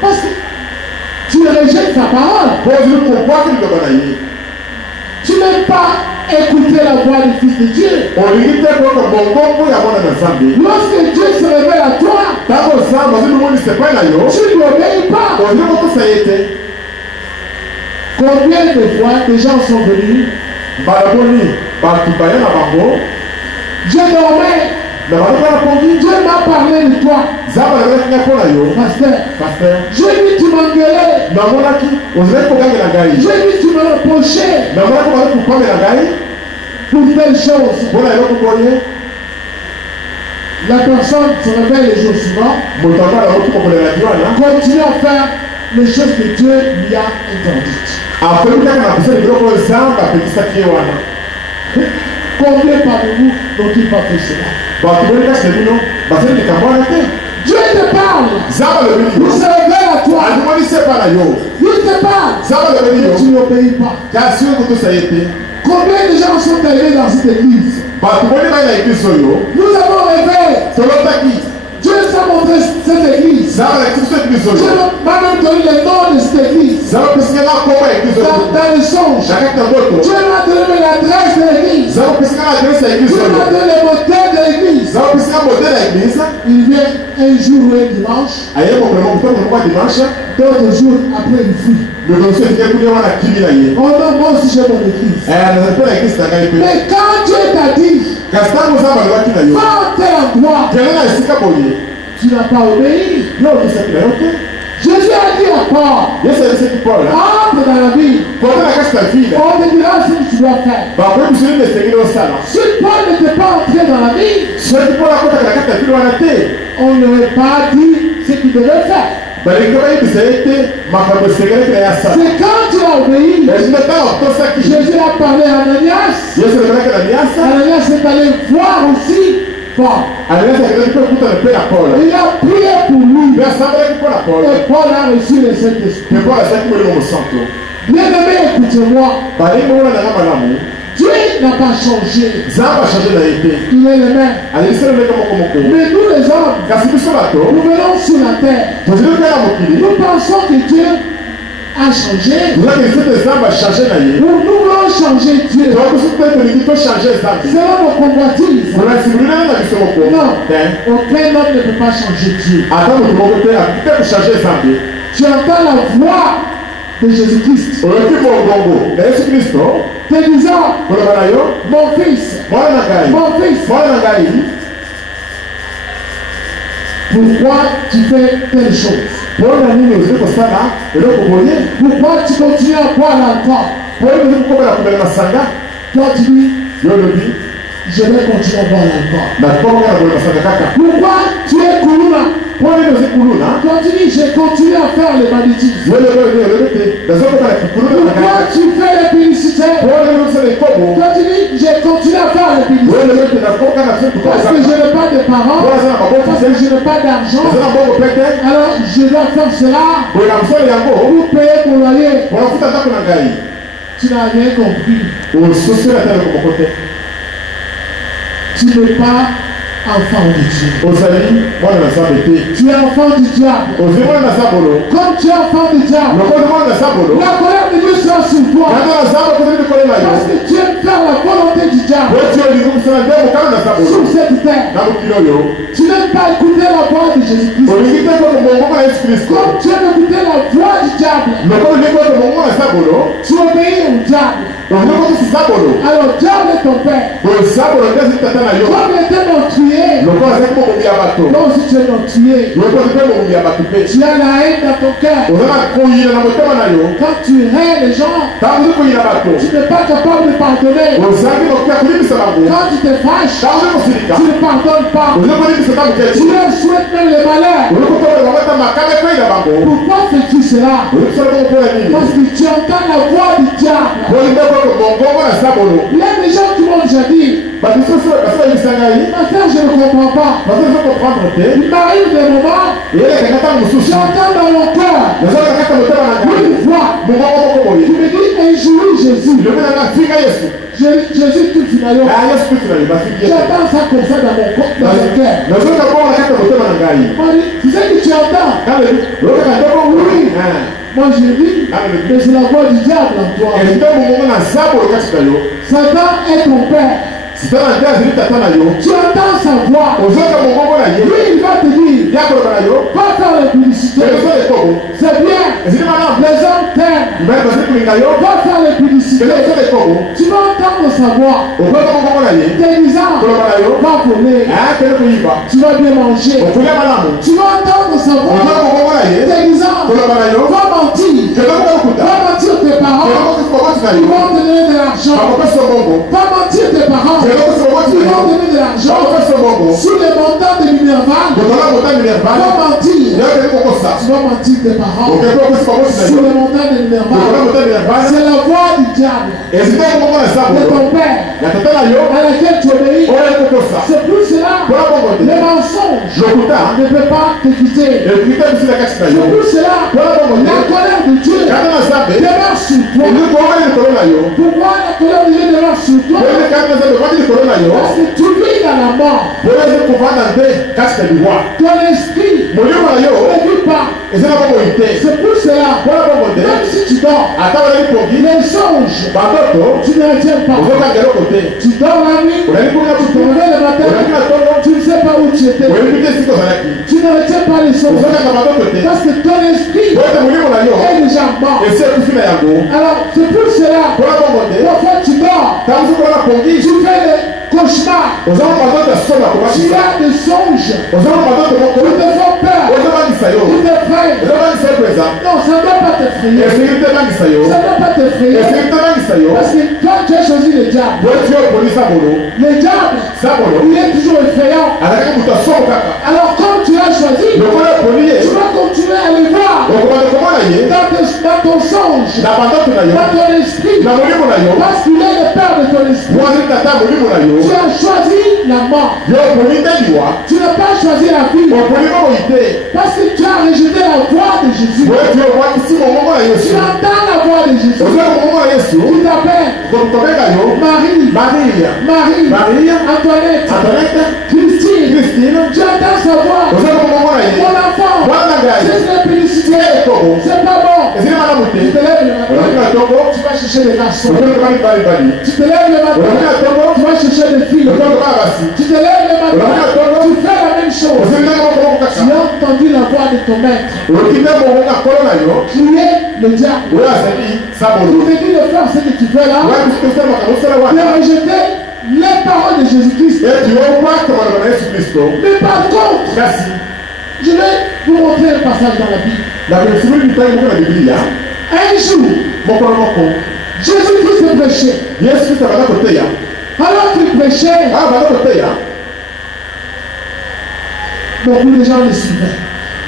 Parce que tu rejettes sa parole. Tu n'aimes pas écouter la voix du Fils de Dieu. Lorsque Dieu se révèle à toi, tu ne lui obéis pas. Combien de fois des gens sont venus? Je dormais. Dieu m'a parlé de toi. Pasteur, je lui tu m'engueulais. Je lui tu me reprochais. Pour telle chose. La personne se réveille les jours suivants. Continue à faire les choses que Dieu lui a interdites. Combien parmi vous n'ont-ils pas fait cela? Dieu te parle. Il se révèle à toi. Il te parle. Mais tu n'obéis pas. Combien de gens sont arrivés dans cette église? Nous avons rêvé. Dieu nous a montré cette église. Dieu m'a même donné le nom de cette église. Dans les songes. Dieu m'a donné l'adresse de l'église. Dieu m'a donné le modèle de l'église. Il vient un jour ou un dimanche. D'autres jours après il fuit. Oh non, moi aussi j'ai mon église. Mais quand Dieu t'a dit, va en tel endroit, tu n'as pas obéi. Jésus a dit à Paul, entre dans la vie. On te dira ce que tu dois faire. Si Paul n'était pas entré dans la vie, on n'aurait pas dit ce qu'il devait faire. C'est quand tu as obéi. Jésus a parlé à Ananias. Ananias est allé voir aussi Paul. Il a prié pour lui. Et Paul a reçu le Saint-Esprit. Bien-aimé, écoutez-moi. Dieu n'a pas changé. Il est le même. Mais nous les hommes, nous venons sur la terre. Nous pensons que Dieu a changé. Nous voulons changer Dieu. Selon nos convoitises. Non, aucun homme ne peut pas changer Dieu. Tu entends la voix de Jésus-Christ te disant, mon fils, pourquoi tu fais telle chose? Pourquoi tu continues à boire l'alcool? Toi tu dis, je vais continuer à boire l'alcool. Pourquoi tu es Koulouna? Toi tu dis, je continue à faire le banditisme. Pourquoi tu fais les publicités? Toi tu dis, je continue à faire les publicités. Parce que je n'ai pas de parents, parce que je n'ai pas d'argent, alors je dois faire cela pour payer mon loyer. Tu n'as rien compris. Tu n'es pas enfant de Dieu. ozali mwana na nzambe te. Tu es enfant du diable. ozali mwana na nzambolo. Comme tu es enfant du diable, lokola mwana na nzambolo. la colère de Dieu sera sur toi. kana na nzambe kozali likolo na yo. Parce que tu aimes faire la volonté du diable oti olingi kosala nde mokano na nzambolo. sur cette terre. na mokili oyo. Tu n'aimes pas écouter la voix de Jésus-Christ. olingi te koko mongongo na yesu kristo. Comme tu aimes écouter la voix du diable, lokola olingi koko mongongo na nzambolo. tu obéis au diable. olingi kokusa nzambolo. Alors diable est ton père. oyo nzambolo nde azali tata na yo. Comme il était meurtrier, lokola azali mokomi ya bato. toi aussi tu es meurtrier. lokola ozali mpe mokomi ya bato mpe. Tu as la haine dans ton cœur. oza na koyina na motema na yo. Quand tu hais les gens, ntango ozali koyina bato. tu n'es pas capable de pardonner. ozalaki kokia kolimisa bango. Quand tu te fâches, ntango ozali kosilika. tu ne pardonnes pas. ozali kolimisa ta mokeli. Tu leur souhaites même le malheur. ozali kotola bango ata makama epai na bango. Pourquoi fais-tu cela? ozali kosala bongo mpona nini. Parce que tu entends la voix du diable. olingi koko mongongo na nzambolo. Il y a des gens qui m'ont déjà dit, bato mosusu basalakisa ngai. ma frère, je ne comprends pas. bato ezo comprendre te. Il m'arrive des moments, eyelekanga ntango mosusu. j'entends dans mon cœur nazolaka kaka motema na ngai. une voix mongongo moko boye. qui me dit, injurie Jésus. lobi na nga finga yesu. Jésus tout finalement. yesu kristo na yo bafingi yesu. J'entends ça comme ça dans mon cœur. nazolaka bongo na kaka motema na ngai. On dit, tu sais que tu entends? olokaka ndoko oui. Moi je dis, mais c'est la voix du diable en toi. elinde mongongo na nzambolo kati na yo. Satan est ton père. sitana nde azali tata na yo. Tu entends sa voix. ozoka mongongo na ye. Lui, il va te dire, yakoloba na yo. va faire la publicité. ekosala ekobo. C'est bien. ezili malamu. Les hommes t'aiment. mbali bazali kolinga yo. Va faire la publicité. ekosala ekobo. Tu vas entendre sa voix. okoka mongongo na ye. Te disant, koloba na yo. va voler. kende koyiba. Tu vas bien manger. okolia malamu. Tu vas entendre sa voix. okoka mongongo na ye. Te disant, koloba na yo. va mentir. kende kokokuta. Va mentir tes parents. kende kokokoti na Ils yo. vont te donner de l'argent. bakopesa bongo. Va mentir tes parents. kende kokokoti Ils na yo. vont donner de l'argent. bakopesa bongo. Sur les montants de Minerval, kotola mota minerval. va mentir. yakende kokosa. Tu vas mentir tes parents. okende kokopesa bakoti na Sur yo. les montants de kotola Minerval. mota minerval. C'est la voix du diable ezite mongongo na de nzambolo. ton père na tata na yo. à laquelle tu obéis. oyo kokosa. C'est plus cela. mpona bongo te. Les mensonges lokuta. ne peuvent pas te quitter. ekita bisila kati na C'est yo. plus cela. mpona bongo te. La colère de Dieu kata na nzambe. demeure sur toi. elingi koomali likolo na yo. Pourquoi la colère de Dieu demeure sur toi? oyebi kati na nzambe omali likolo na yo. Parce que tu vis dans la mort. oyo ezi kovanda nde kati na liwa. Ton esprit molimo na yo ne vit pas. eza na bomoi te. C'est pour cela. mpona bongo te. Même si tu dors, ata olali pongi. les songes, bandoto tu ne les tiens pas. ozokanga eloko te. Tu dors la nuit, olali kuna tu te kutu. réveilles le olali matin, na ntongo. tu ne sais pas où tu étais. oyebi te esika ozalaki. Tu ne retiens pas les songes. ozokanga bandoto te. Parce que ton esprit oyote molimo na yo est déjà mort. esi ekufi na yango. Alors, c'est pour cela. mpona bongo te. Parfois, tu dors, ntango sokolala pongi. tu fais des cauchemars, ozama bandoto ya solo tu akomakisa. as des songes, ozama bandoto moko. qui te font peur, ozobangisa yo. qui t'effrayent. ezobangisa yo mpenza. Non, ça ne doit pas t'effrayer. esili te bangisa yo. Ça ne doit pas t'effrayer. esili te bangisa yo. Parce que toi, tu as choisi le diable. boti yo opolisa bolo. Le diable, sabolo il est toujours effrayant. azalaki moto ya solo kaka. Alors, comme tu l'as choisi, lokola epoli ye tu vas continuer à le voir okobanda komona ye dans ton songe, na bandoto na yo dans ton esprit. na molimo na yo Parce qu'il est le père de ton esprit. mwasi tata ya molimo na yo Tu as choisi la mort. yo oponi nde liwa Tu n'as pas choisi la vie. oponi bomoi te Parce que tu as rejeté la voix de Jésus. boyeti yo obwakisi mongongo na Tu yesu entends la voix de Jésus. ozwa mongongo na yesu Il t'appelle kobenga yo Marie, maria Marie, Antoinette, antonete Christine. kristine Tu entends sa voix. ozwa mongongo na ye Mon enfant, mwana na ngai c'est la publicité. ekobo C'est pas bon. ezili malamu Tu te te lèves le olaki matin, na tongo tu vas chercher des garçons. okomi balibali Tu te lèves le olaki matin, na tongo tu vas chercher des filles. okomi kaka basi Tu te lèves le matin, tu fais la même chose. ozili nde moko kaka Tu as entendu la voix de ton maître oloki nde mongongo ya nkolo na yo qui est le diable. oyo azali Il sabolo te dit de faire ce que tu fais là, oyo akosala makambo osala de wana rejeter les paroles de Jésus-Christ. eti okwata maloba na yesu kristo Mais par contre, kasi je vais vous montrer un passage dans la Bible. na besibuli bitangi moko na bibilia Un jour, mokolo moko Jésus-Christ prêchait. yesu kristo abanda koteya Alors qu'il prêchait, abanda koteya beaucoup de gens le suivaient.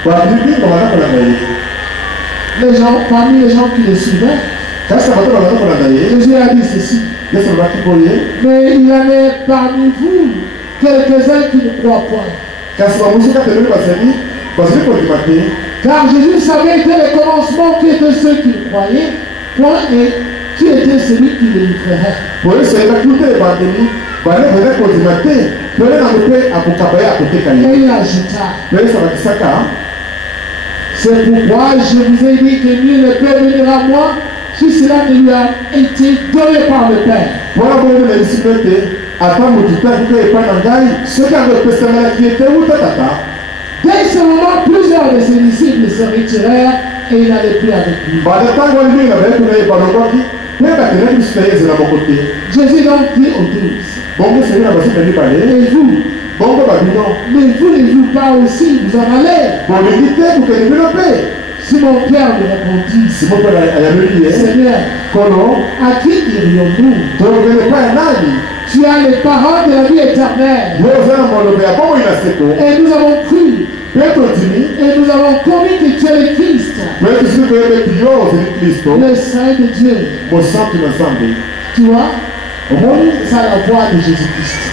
babibingo banda kolanda ye Parmi les gens qui le suivaient, kasi na bato babanda kolanda ye Jésus a dit ceci. yesu alobaki boye Mais il y en a parmi vous quelques-uns qui ne croient point. kasi bamosusu katelemi bazali kondima te Car Jésus savait dès le commencement qui étaient ceux qui le croyaient, point et qui était celui qui le livrerait. po yesu ayebaki te ebandeli Et il ajouta, c'est pourquoi je vous ai dit que nul ne peut venir à moi si cela ne lui a été donné par le Père. Dès ce moment, plusieurs de ses disciples se retirèrent et il n'allait plus avec lui. Jésus donc dit aux 12, et vous, mais voulez-vous pas aussi vous en aller? Simon Pierre lui répondit, Seigneur, à qui irions-nous? Tu as les paroles de la vie éternelle. Et nous avons cru. Et nous avons connu que tu es le Christ, le Saint de Dieu. Tu vois, c'est la voix de Jésus-Christ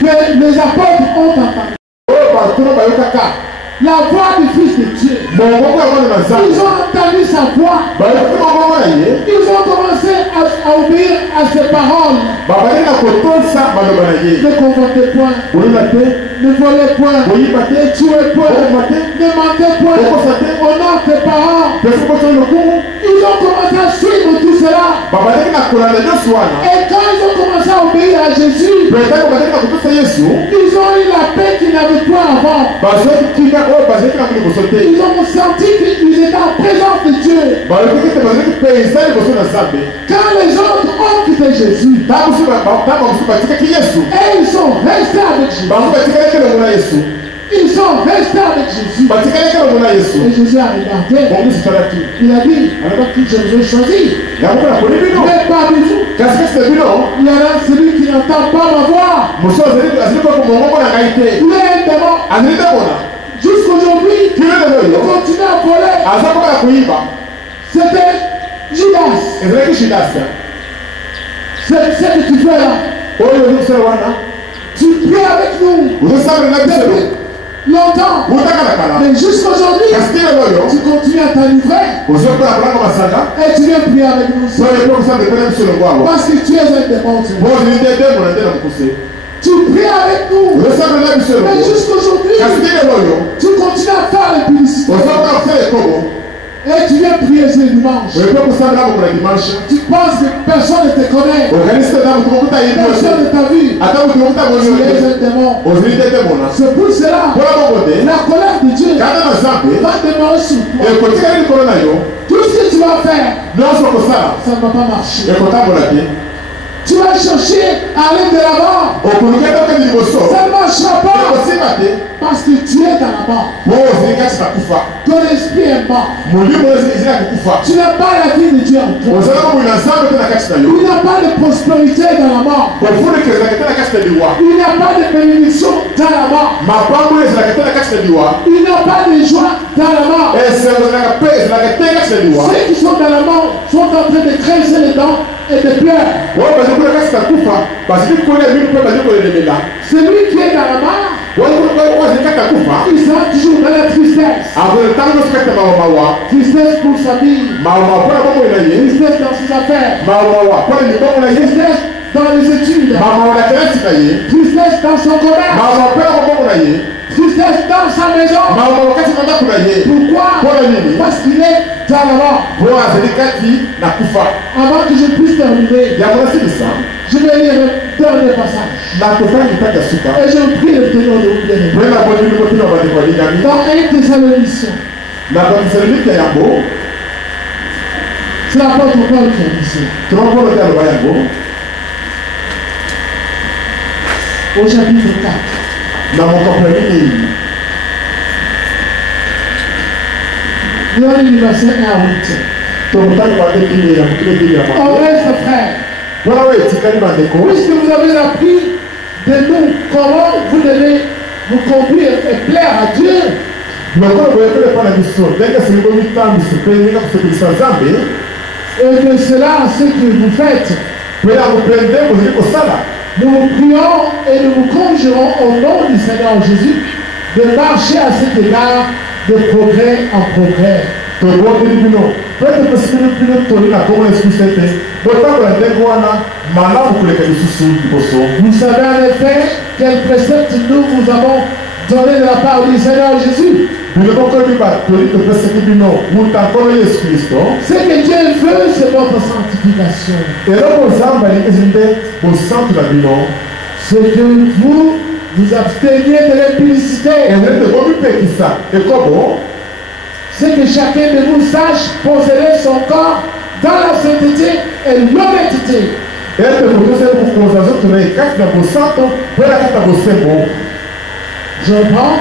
que les apôtres ont entendu. La voix du Fils de Dieu. Ils ont entendu sa voix. Ils ont commencé à obéir à ses paroles. Ne convoitez point, ne volez point, ne tuez point, ne mentez point, honore tes parents. Ils ont commencé à suivre tout cela. Et quand ils ont commencé à obéir à Jésus, ils ont eu la paix qu'ils n'avaient pas avant. Ils ont senti qu'ils étaient en présence de Dieu. Quand les autres ont quitté Jésus, et ils sont restés avec Jésus. Ils sont restés avec Jésus. Et Jésus a regardé. Il a dit, je vous ai choisi. Mais parmi vous, il y en a celui qui n'entend pas ma voix. Il est un démon. Jusqu'aujourd'hui, il continue à voler. C'était Judas. C'est ce que tu fais là. Tu pries avec nous depuis longtemps. Mais jusqu'aujourd'hui, tu continues à t'enivrer. Et tu viens prier avec nous. Parce que tu es un démon. Tu pries avec nous. Mais jusqu'aujourd'hui, tu continues à faire les publicités. Et tu viens prier ce dimanche. Tu penses que personne ne te connaît. Personne ne t'a vu. Tu es un démon. C'est pour cela la colère de Dieu va demeurer sur toi. Tout ce que tu vas faire, ça ne va pas marcher. Tu vas chercher à aller de l'avant. Ça ne marchera pas. Parce que tu es dans la mort. Ton esprit est mort. Tu n'as pas la vie de Dieu en toi. Il n'y a pas de prospérité dans la mort. Il n'y a pas de bénédiction dans la mort. Il n'y a pas de joie dans la mort. Ceux qui sont dans la mort sont en train de grincer les dents et de pleurer. Celui qui est dans la mort, il sera toujours dans la tristesse. Tristesse pour sa vie. Tristesse dans ses affaires. Tristesse dans les études. Tristesse dans son commerce. Tristesse dans sa maison. Pourquoi? Parce qu'il est dans la mort. Avant que je puisse terminer, je vais lire le dernier passage. Et je prie le Seigneur de vous bénir. Dans 1 Thessaloniciens, c'est l'apôtre Paul qui a dit ça. Au chapitre 4. Regardez le verset 1 à 8. On reste frère. Puisque vous avez appris de nous comment vous devez vous conduire et plaire à Dieu, et de cela ce que vous faites, nous vous prions et nous vous conjurons au nom du Seigneur Jésus de marcher à cet égard de progrès en progrès. Vous savez en effet quel précepte nous vous avons donné de la part du Seigneur Jésus. Ce que Dieu veut, c'est votre sanctification. Ce que vous absteniez de l'impudicité. C'est que chacun de vous sache posséder son corps dans la sainteté et l'honnêteté. Je reprends.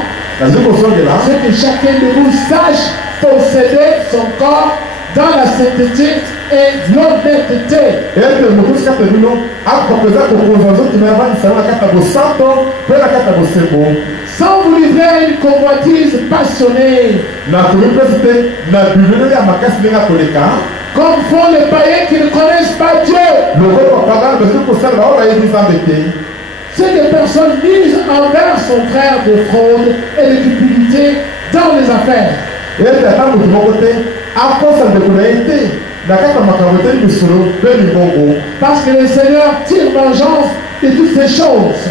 C'est que chacun de vous sache posséder son corps dans la sainteté et l'honnêteté. Sans vous livrer à une convoitise passionnée, comme font les païens qui ne connaissent pas Dieu. C'est que personne mise envers son frère de fraude et de cupidité dans les affaires. Parce que le Seigneur tire vengeance de toutes ces choses.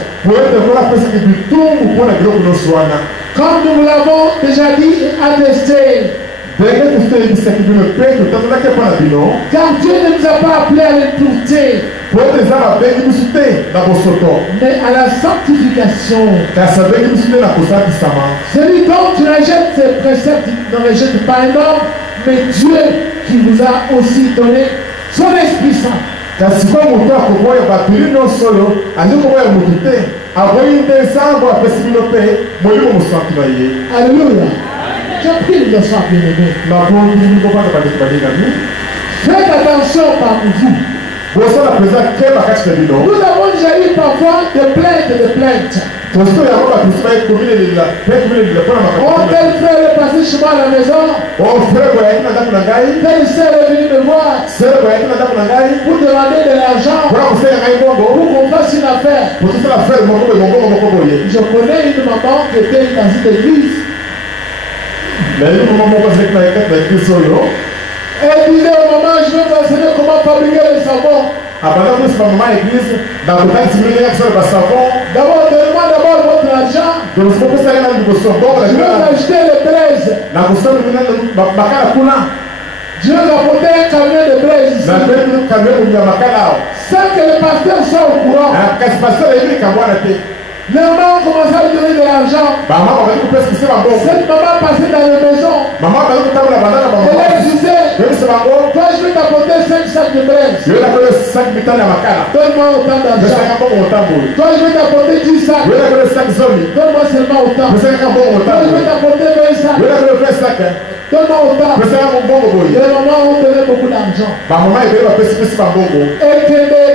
Comme nous l'avons déjà dit et attesté. Car Dieu ne nous a pas appelés à l'impureté, mais à la sanctification. Celui dont tu rejettes ses préceptes ne rejette pas un homme, mais Dieu qui vous a aussi donné son Esprit Saint. Alléluia. Je prie de soir bien-aimé. Faites attention parmi vous. Nous avons déjà eu parfois des plaintes. Oh, tel frère est passé chez moi à la maison. Telle sœur est venue me voir pour demander de l'argent pour qu'on fasse une affaire. Je connais une maman qui était dans cette église. Elle disait au maman, je vais vous enseigner comment fabriquer le savon. D'abord, donnez-moi d'abord votre argent. Je vais acheter les braises. Je vais apporter un camion de braises ici. Sans que le pasteur soit au courant. Les mamans ont commencé à lui donner de l'argent. Cette maman passait dans la maison. Elle disait, toi je vais t'apporter 5 sacs de braise. Donne-moi autant d'argent. Toi je vais t'apporter 10 sacs. Donne-moi seulement autant. Toi je vais t'apporter 20 sacs. Donne-moi autant. Les mamans ont donné beaucoup d'argent. Et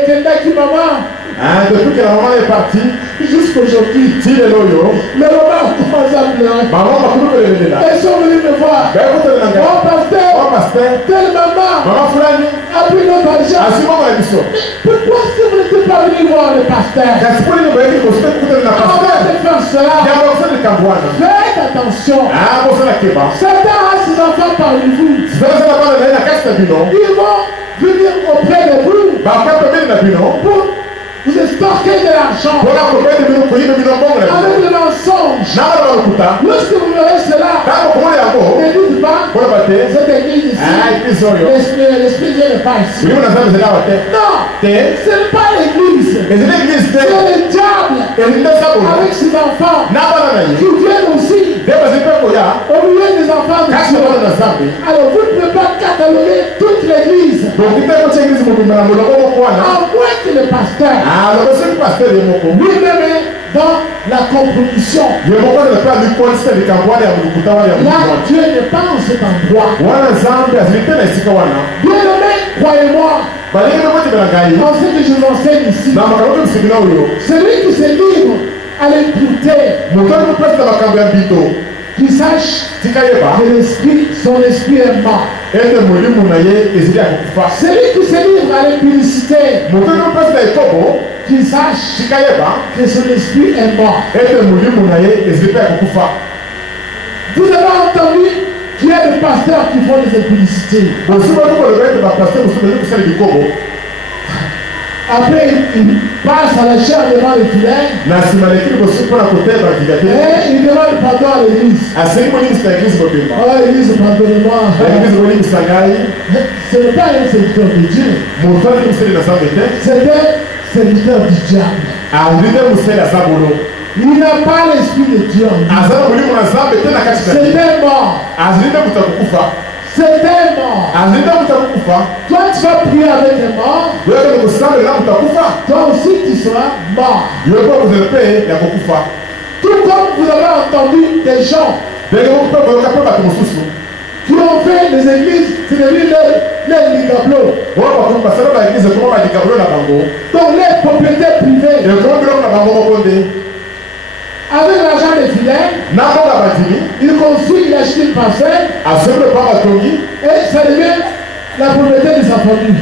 Kenda qui maman. Depuis que la maman est partie, jusqu'aujourd'hui, les mamans ont commencé à pleurer. Elles sont venues me voir. Oh pasteur, telle maman a pris notre argent. Mais pourquoi est-ce que vous n'êtes pas venu voir le pasteur? Avant de faire cela, faites attention. Satan a ses enfants parmi vous. Ils vont venir auprès de vous pour vous estorquez de l'argent avec le mensonge. Lorsque vous verrez cela, ne dites pas cette église ici, l'esprit Dieu n'est pas ici. Non, ce n'est pas l'église, c'est le diable avec ses enfants qui viennent aussi au milieu des enfants de Dieu. Alors vous ne pouvez pas cataloguer toute l'église, à moins que le pasteur lui-même dans la compromission. Là, Dieu n'est pas en cet endroit. Bien-aimé, croyez-moi, en ce que je vous enseigne ici, celui qui se livre à l'impureté, qui sache que son esprit est mort. Celui qui se livre à l'impudicité, qui sache que son esprit est mort. Vous avez entendu qu'il y a des pasteurs qui font des impudicités. Après, il passe à la chair devant les fidèles. Et il demande pardon à l'église. Oh, l'église, pardonne-moi. Ce n'est pas un serviteur de Dieu. C'était serviteur du diable. Il n'a pas l'esprit de Dieu. C'était mort. C'était mort. Toi, tu vas prier avec les morts. Toi aussi, tu seras mort. Tout comme vous avez entendu des gens qui ont fait des églises, c'est devenu les ligablos. Donc les propriétés privées. Avec l'argent des fidèles, il construit, il achète une parcelle, et ça devient la propriété de sa famille.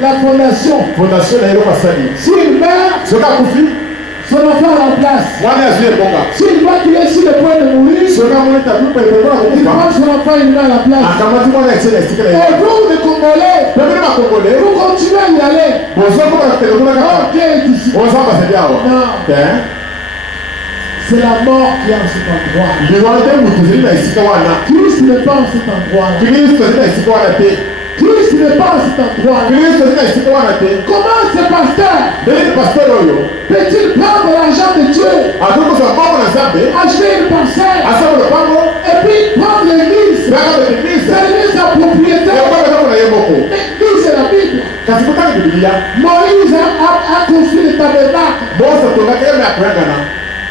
La fondation. S'il meurt, son enfant remplace. S'il voit qu'il est sur le point de mourir, il prend son enfant, il met à la place. Et vous, les Congolais, vous continuez à y aller. Ok, ici. Non. C'est la mort qui est en cet endroit. Christ n'est pas en cet endroit. Christ n'est pas en cet endroit. Comment ce pasteur peut-il prendre l'argent de Dieu, acheter une parcelle, et puis prendre l'église, servir sa propriété? L'église, c'est la Bible. Moïse a construit le tabernacle.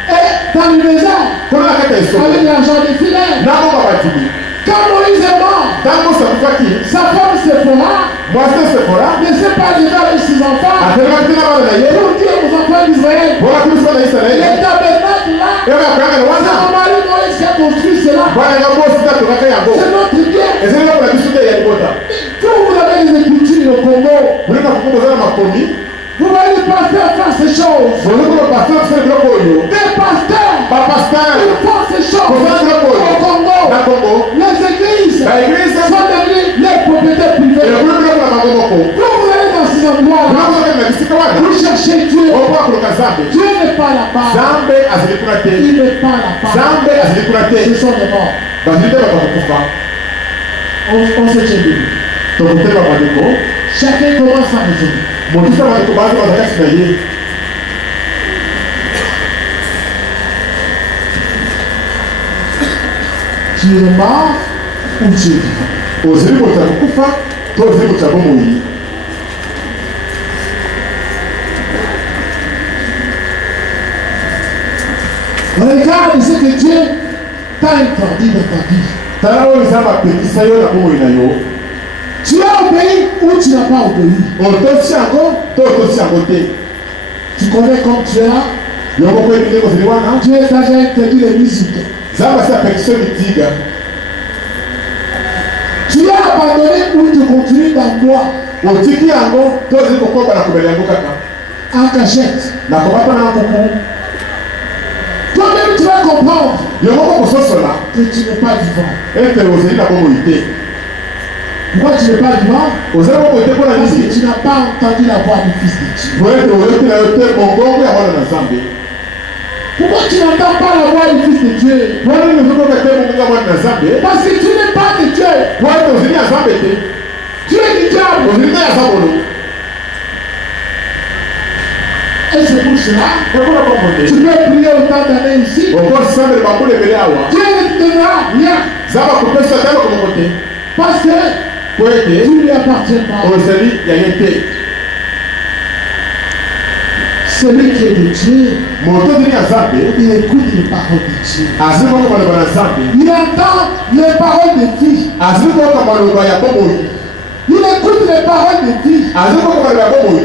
Et dans le désert, avec l'argent des fidèles. Quand Moïse est mort, sa femme Séphora ne s'est pas levée avec ses enfants pour dire aux enfants d'Israël, le tabernacle là, c'est mon mari Moïse qui a construit cela. C'est notre bien. Quand vous avez les écritures au Congo, vous voyez les pasteurs faire ces choses. Des pasteurs, ils font ces choses. Au Congo, les églises sont devenues les propriétés privées. Quand vous allez dans ces endroits-là, vous cherchez Dieu. Dieu n'est pas là-bas. Il n'est pas là-bas. Ce sont des morts. On se tient debout. Chacun commence à raisonner. Tu es mort ou tu es vivant? Regarde ce que Dieu t'a interdit dans ta vie. Tu as obéi ou tu n'as pas obéi? Tu connais comme tu es là? Dieu t'a déjà interdit les musiques. Tu as abandonné ou tu continues dans moi en cachette. Toi-même tu vas comprendre que tu n'es pas vivant. Pourquoi tu n'es pas vivant? Parce que tu n'as pas entendu la voix du Fils de Dieu. Pourquoi tu n'entends pas la voix du Fils de Dieu? Parce que tu n'es pas de Dieu. Tu es du diable. Et c'est pour cela tu peux prier autant d'années ici. Dieu ne te donnera rien. Parce que tu ne lui appartiens pas. Celui qui est de Dieu, il écoute les paroles de Dieu. Il entend les paroles de vie. Il écoute les paroles de vie.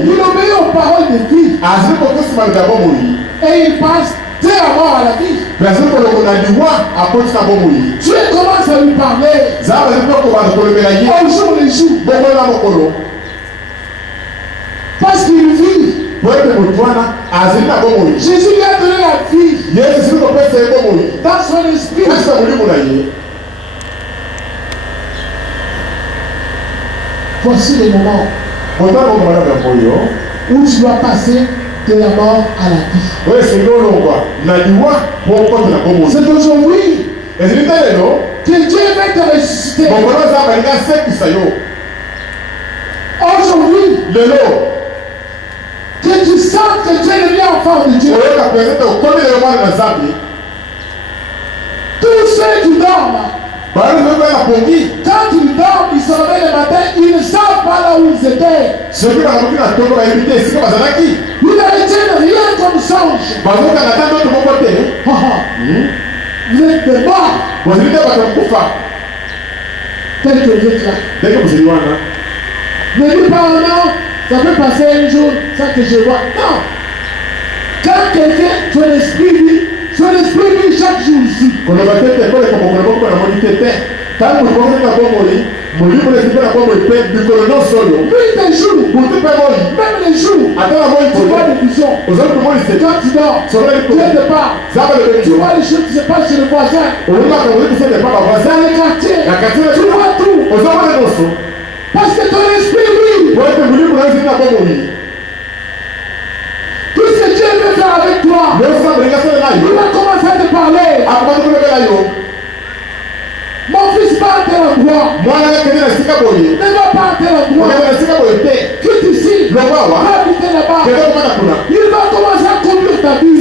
Il obéit aux paroles de vie. Et il passe dès la mort à la vie. Dieu commence à lui parler au jour le jour. Parce qu'il vit. Jésus lui a donné la vie dans son esprit. Voici le moment où tu dois passer de la mort à la vie. C'est aujourd'hui que Dieu va te ressusciter. Aujourd'hui, que tu sens que tu es le lien enfant de Dieu. Tous ceux qui dorment, quand ils dorment, ils se réveillent le matin, ils ne savent pas là où ils étaient. Ils ne retiennent rien comme songe. Vous êtes des morts. Tel que vous êtes là. Ne dis pas non, ça peut passer un jour, ça que je vois. Non. Quand quelqu'un, son esprit vit chaque jour ici. Oui, des jours. Même les jours. Tu vois des visions. Quand tu dors, tu es de part. Tu vois les choses qui se passent chez le voisin. Dans les quartiers. Tu vois tout. Parce que ton esprit vit. Tout ce que Dieu veut faire avec toi, il va commencer à te parler. Mon fils va à tel endroit. Ne va pas à tel endroit. Quitte ici. Va habiter là-bas. Il va commencer à conduire ta vie.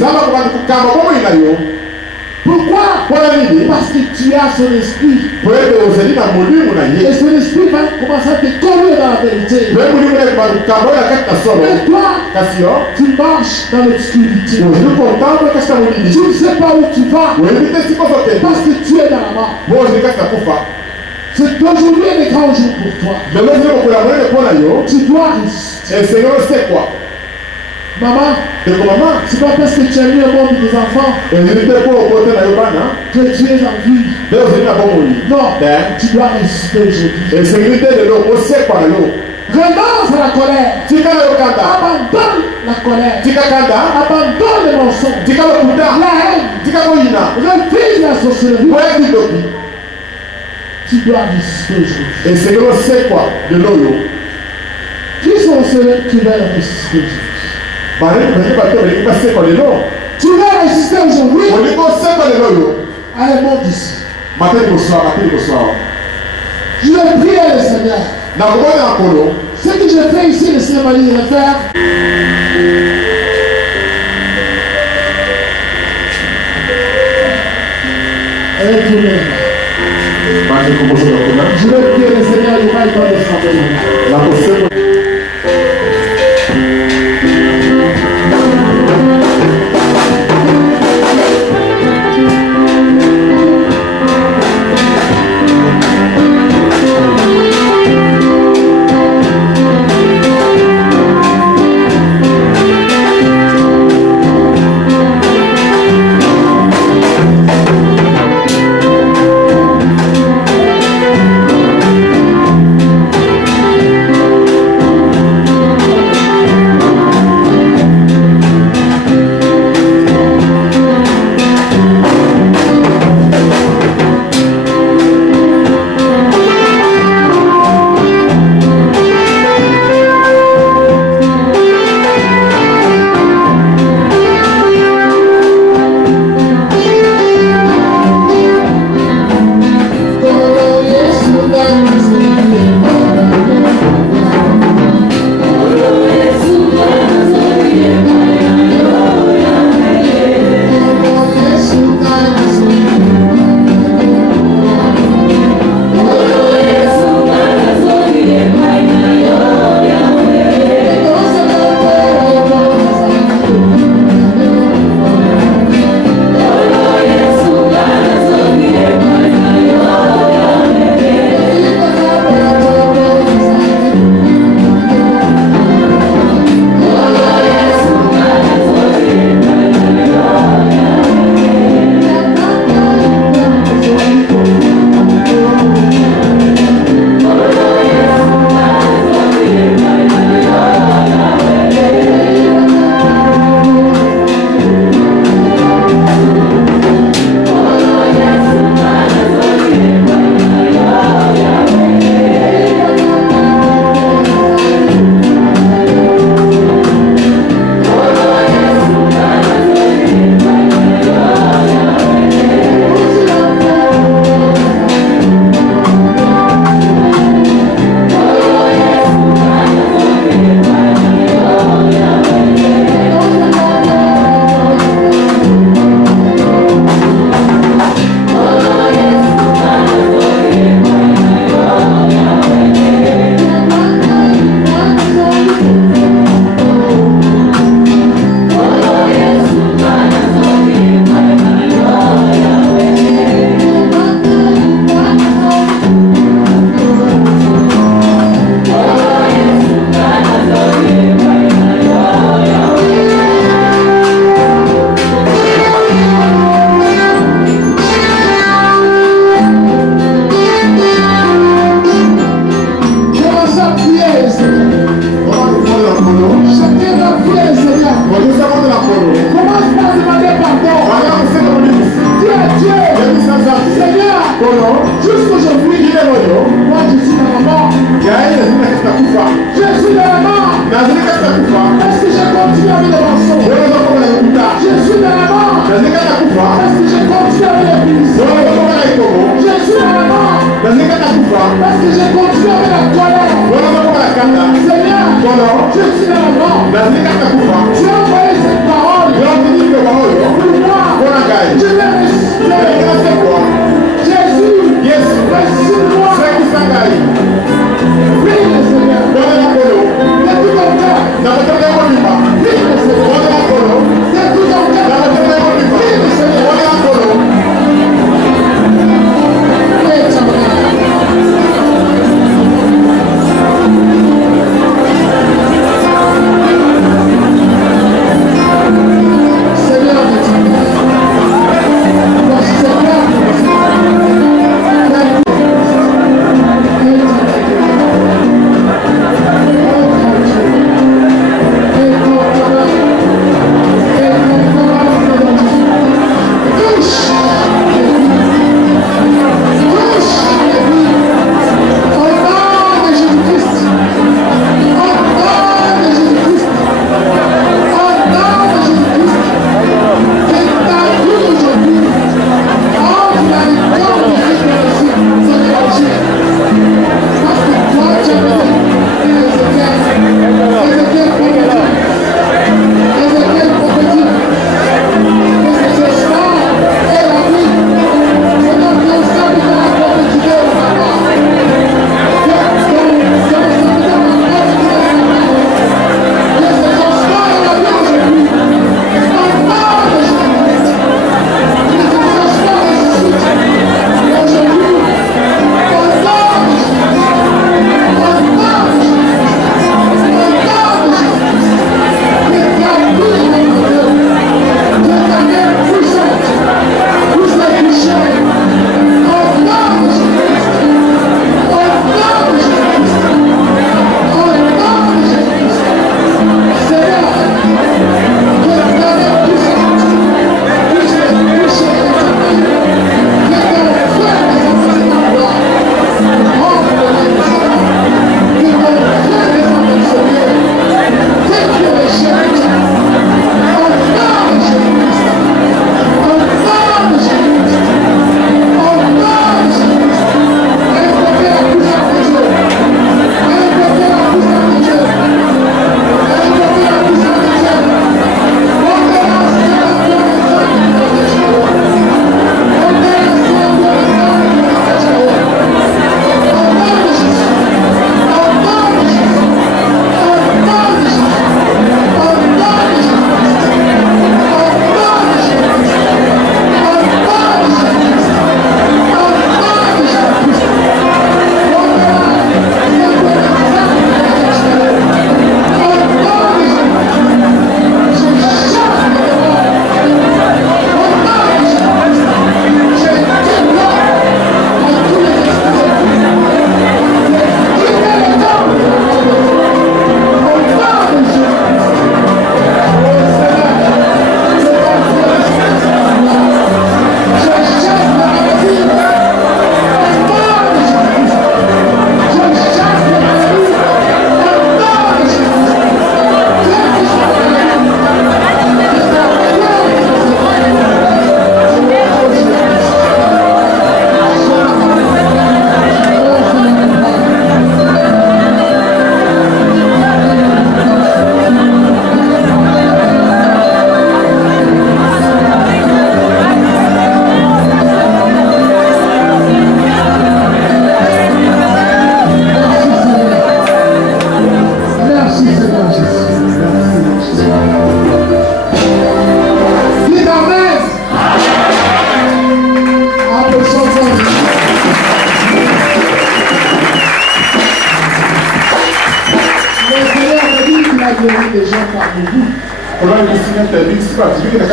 Pourquoi? Parce que tu as son esprit. Et son esprit va commencer à te conduire dans la vérité. Mais toi, tu marches dans l'obscurité. Tu ne sais pas où tu vas. Parce que tu es dans la mort. C'est aujourd'hui un grand jour pour toi. Tu dois résister. Maman, c'est pas parce que tu as mis au monde des enfants que tu es en vie. Non, tu dois résister aujourd'hui. Renonce à la colère. Abandonne la colère. Abandonne le mensonge. La haine. Refuse la sorcellerie. Tu dois résister aujourd'hui. Qui sont ceux qui veulent résister aujourd'hui? Tu vas résister aujourd'hui. Allez, monte ici. Je vais prier le Seigneur. Ce que je fais ici, le Seigneur m'a dit de le faire. Allez, tournez. Je vais prier le Seigneur, il va y avoir des tremblements. Jusqu'aujourd'hui, moi je suis dans la mort. Je suis dans la mort. Parce que j'ai continué avec les mensonges. Je suis dans la mort. Parce que j'ai continué avec les punitions. Je suis dans la mort. Parce que j'ai continué avec la colère. Seigneur, je suis dans la mort. Tu as envoyé cette parole pour moi. Je vais rester. Jésus, récite-moi. Prie le Seigneur. De tout ton cœur. Prie le Seigneur. De tout ton cœur. Prie le Seigneur.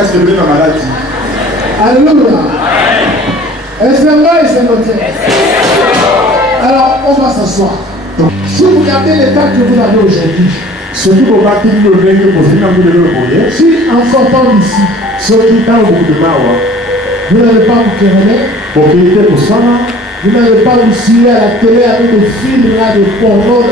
Seigneur, Alléluia. Est-ce que noté? Alors, on va s'asseoir. Si vous regardez l'état que vous avez aujourd'hui, si en sortant d'ici, vous n'allez pas vous quereller, Vous n'allez pas vous suivre à la télé avec des films là, de porno.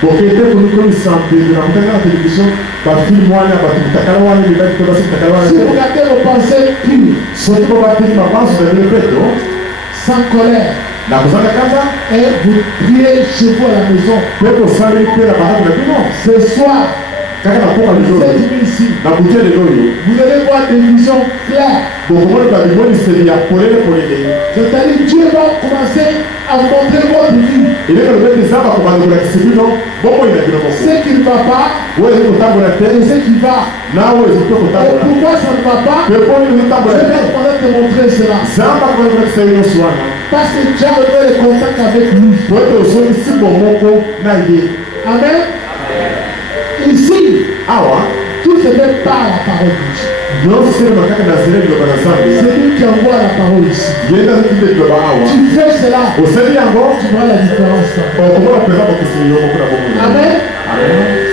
Porque était pour nous comme simple, nous avons la télévision, par film moi, par tout takarawa, les gars qui peuvent passer takarawa. Si vous regardez vos pensées pures, soit pour partir ma pense, vous allez le faire, sans colère, la cosa de casa, et vous priez chez vous à la maison. mais pour faire une paix, la parole de la Ce soir, quand on a pour le jour, ici, la bouteille de l'eau, vous allez voir des visions claires. donc comment le babylone s'est mis à poler pour les. C'est-à-dire Dieu va commencer à vous montrer votre vie. Il est le maître des arbres pour aller dans la non, bon, il a bien Ce qui ne va pas, oui, il est au table de la terre, et ce qui va. là où il est au table de la terre. Pourquoi ça ne va pas? Mais pour lui, il est au table de la Je vais terre. commencer à te montrer cela. Zamba pour le faire une soirée. Parce que Dieu a donné le contact avec lui. Pour être au sol, ici, bon, mon co, n'a idée. Amen. Ici, Ah ouais. tout se fait par la parole de Dieu. Non, c'est le macaque nazéré de l'Obanassamble. C'est lui qui envoie la parole ici. Il est dans le titre de l'Obahawa. Tu fais cela, Au Seigneur encore, tu verras la différence. comment la présence de Seigneur, beaucoup la Amen.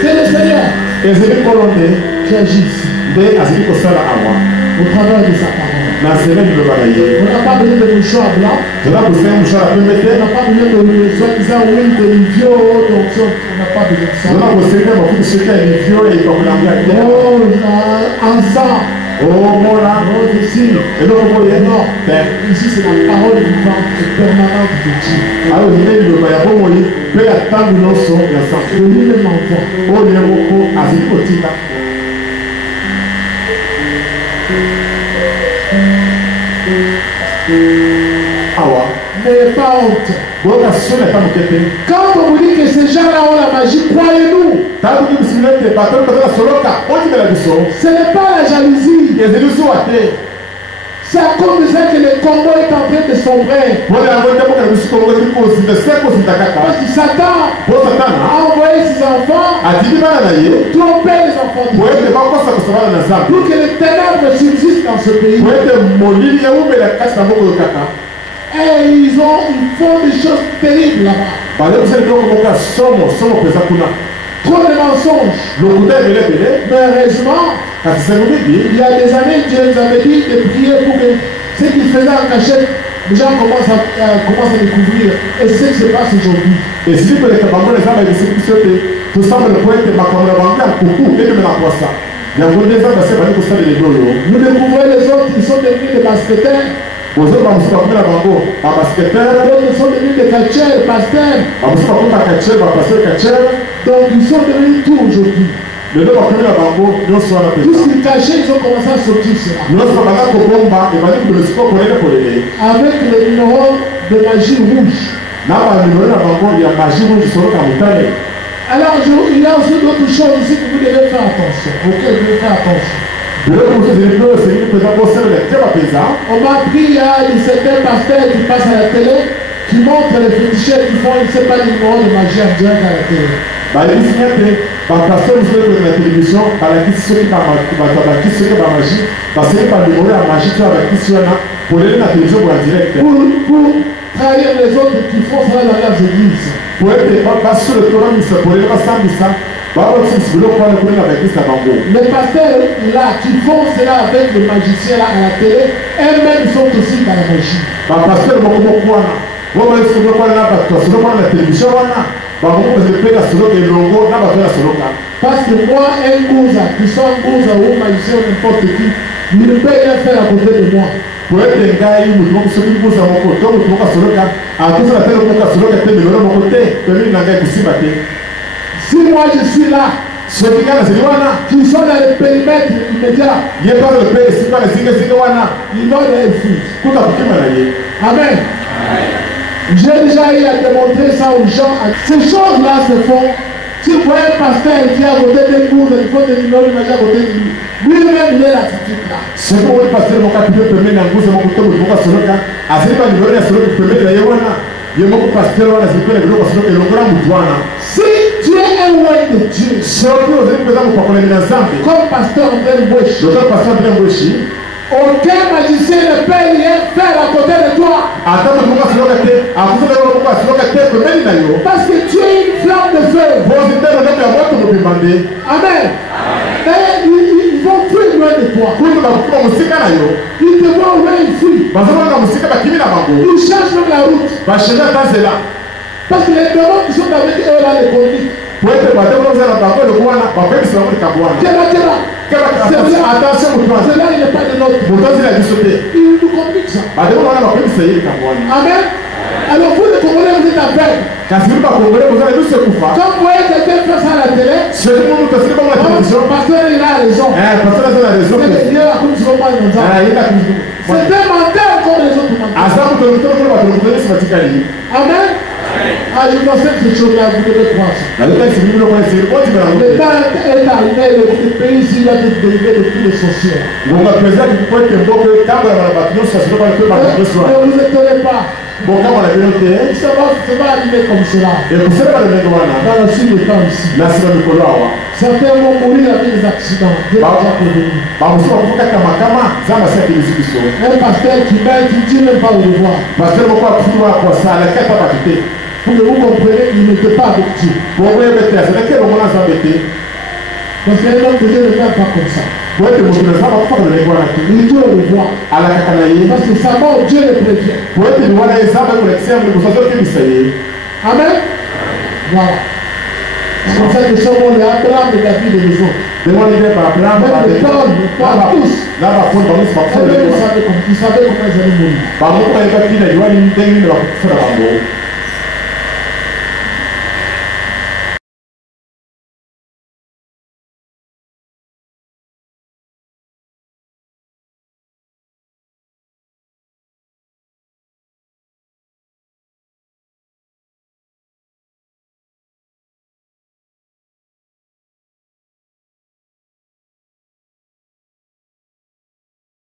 C'est le Seigneur Et c'est le colonné qui agit ici, de Azili Kosala Awa. au travers de sa parole. Nazéré de l'Obanaye. On n'a pas besoin de mouchoir blanc. Je vais vous faire un mouchoir à peu On mettre. n'a pas besoin de soi-disant huile de l'idiot. Donc, on n'a pas besoin de ça. Je vais vous servir beaucoup de ce qu'il y a des vieux et comme l'anglais. Oh, ensemble. Oh, mon là. Oh, ici. Et donc, vous voyez, Non. Ici, c'est la parole vivante et permanente de Dieu. alors, il est le Bayabo Moyi, peut attendre nos sons et ensemble. Et lui me m'envoie. Oh, il est beaucoup, Azili Kotika. Awa. N'ayez pas honte. Quand Quand on vous dit que ces gens-là ont la magie, croyez-nous. Ce n'est pas la jalousie. C'est à cause de ça que le Congo est en train de sombrer. Parce que Satan a envoyé ses enfants tromper les enfants de Dieu pour que les ténèbres subsistent dans ce pays. Et ils font des choses terribles là-bas. Trop de mensonges. Mais heureusement, il y a des années, Dieu nous avait dit de prier pour que ce qu'ils faisaient en cachette, les gens commencent à découvrir. Et c'est ce qui se passe aujourd'hui. Et si vous voulez que maman les âmes tout ça me le poète ma caméra bancaire pour vous et de la poisson. Il y a des gens qui savent que ça les deux. Vous découvrez les autres, ils sont devenus des basketteurs. Vous êtes dans le banco, un basketteur. D'autres sont devenus des catcheurs, pasteurs. Vous êtes pas un catcheur, un pasteur catcheur. Donc ils sont devenus tout aujourd'hui. Le deux va la banco, nous sommes la Tout ce qu'ils cachaient, ils ont commencé à sortir cela. nous sommes là pour bomba et va dire que le sport pour les. Avec le numéro de magie rouge. Là, le numéro de la banco, il y a magie rouge sur le camouflage. Alors, il y a aussi d'autres choses ici que vous devez faire attention. Auxquelles vous devez faire attention. On m'a pris, il y a certains pasteurs qui passent à la télé, qui montrent les féticheurs qui font, je ne sais pas, le numéro de magie en direct à la télé. Pour trahir les autres qui font ça dans leurs églises. Les pasteurs là qui font cela avec les magiciens là à la télé, eux-mêmes sont aussi dans la magie. Parce que moi, un gouza, qui soit un gouza ou un magicien ou n'importe qui, il ne peut rien faire à côté de moi. Si moi je suis là, qui sont dans le périmètre immédiat, ils vont les fuir. Amen. J'ai déjà eu à démontrer ça aux gens. Ces choses-là se font. Si vous voyez un pasteur qui est à côté des cours, il faut des numéros de magie à côté de lui. Lui-même, il est l'attitude là. Si tu es un roi de Dieu, comme pasteur Mbemboshi, aucun magicien ne peut rien faire à côté de toi. Parce que tu es une flamme de feu. Amen. Et ils vont plus loin de toi. Il te voit où il fuit. Il change même la route. Parce que les démons qui sont avec eux là les conduisent. Attention, cela il n'est pas de notre. Il nous complique ça. Amen. Alors vous les Congolais vous êtes aveugles. Quand vous voyez quelqu'un faire ça à la télé, le pasteur il a raison. C'est un menteur comme les autres menteurs. Amen. Ah, il dans cette chose-là, vous devez croire ça. Le temps est arrivé, le pays ici va être délivré de tous les sorcières. Ne vous étonnez pas. Ça va arriver comme cela. Dans la suite du temps ici. Certains vont mourir avec des accidents. Un pasteur qui meurt, qui ne dit même pas au revoir. Pour que vous compreniez qu'il n'était pas avec Dieu. Parce qu'un homme de Dieu ne meurt pas comme ça. Il Dieu le voit. Parce que sa mort, Dieu le prévient. Amen. Voilà. C'est comme ça que ce monde est Abraham et David et les autres. Même Paul, tous. Ils savaient comment ils allaient mourir.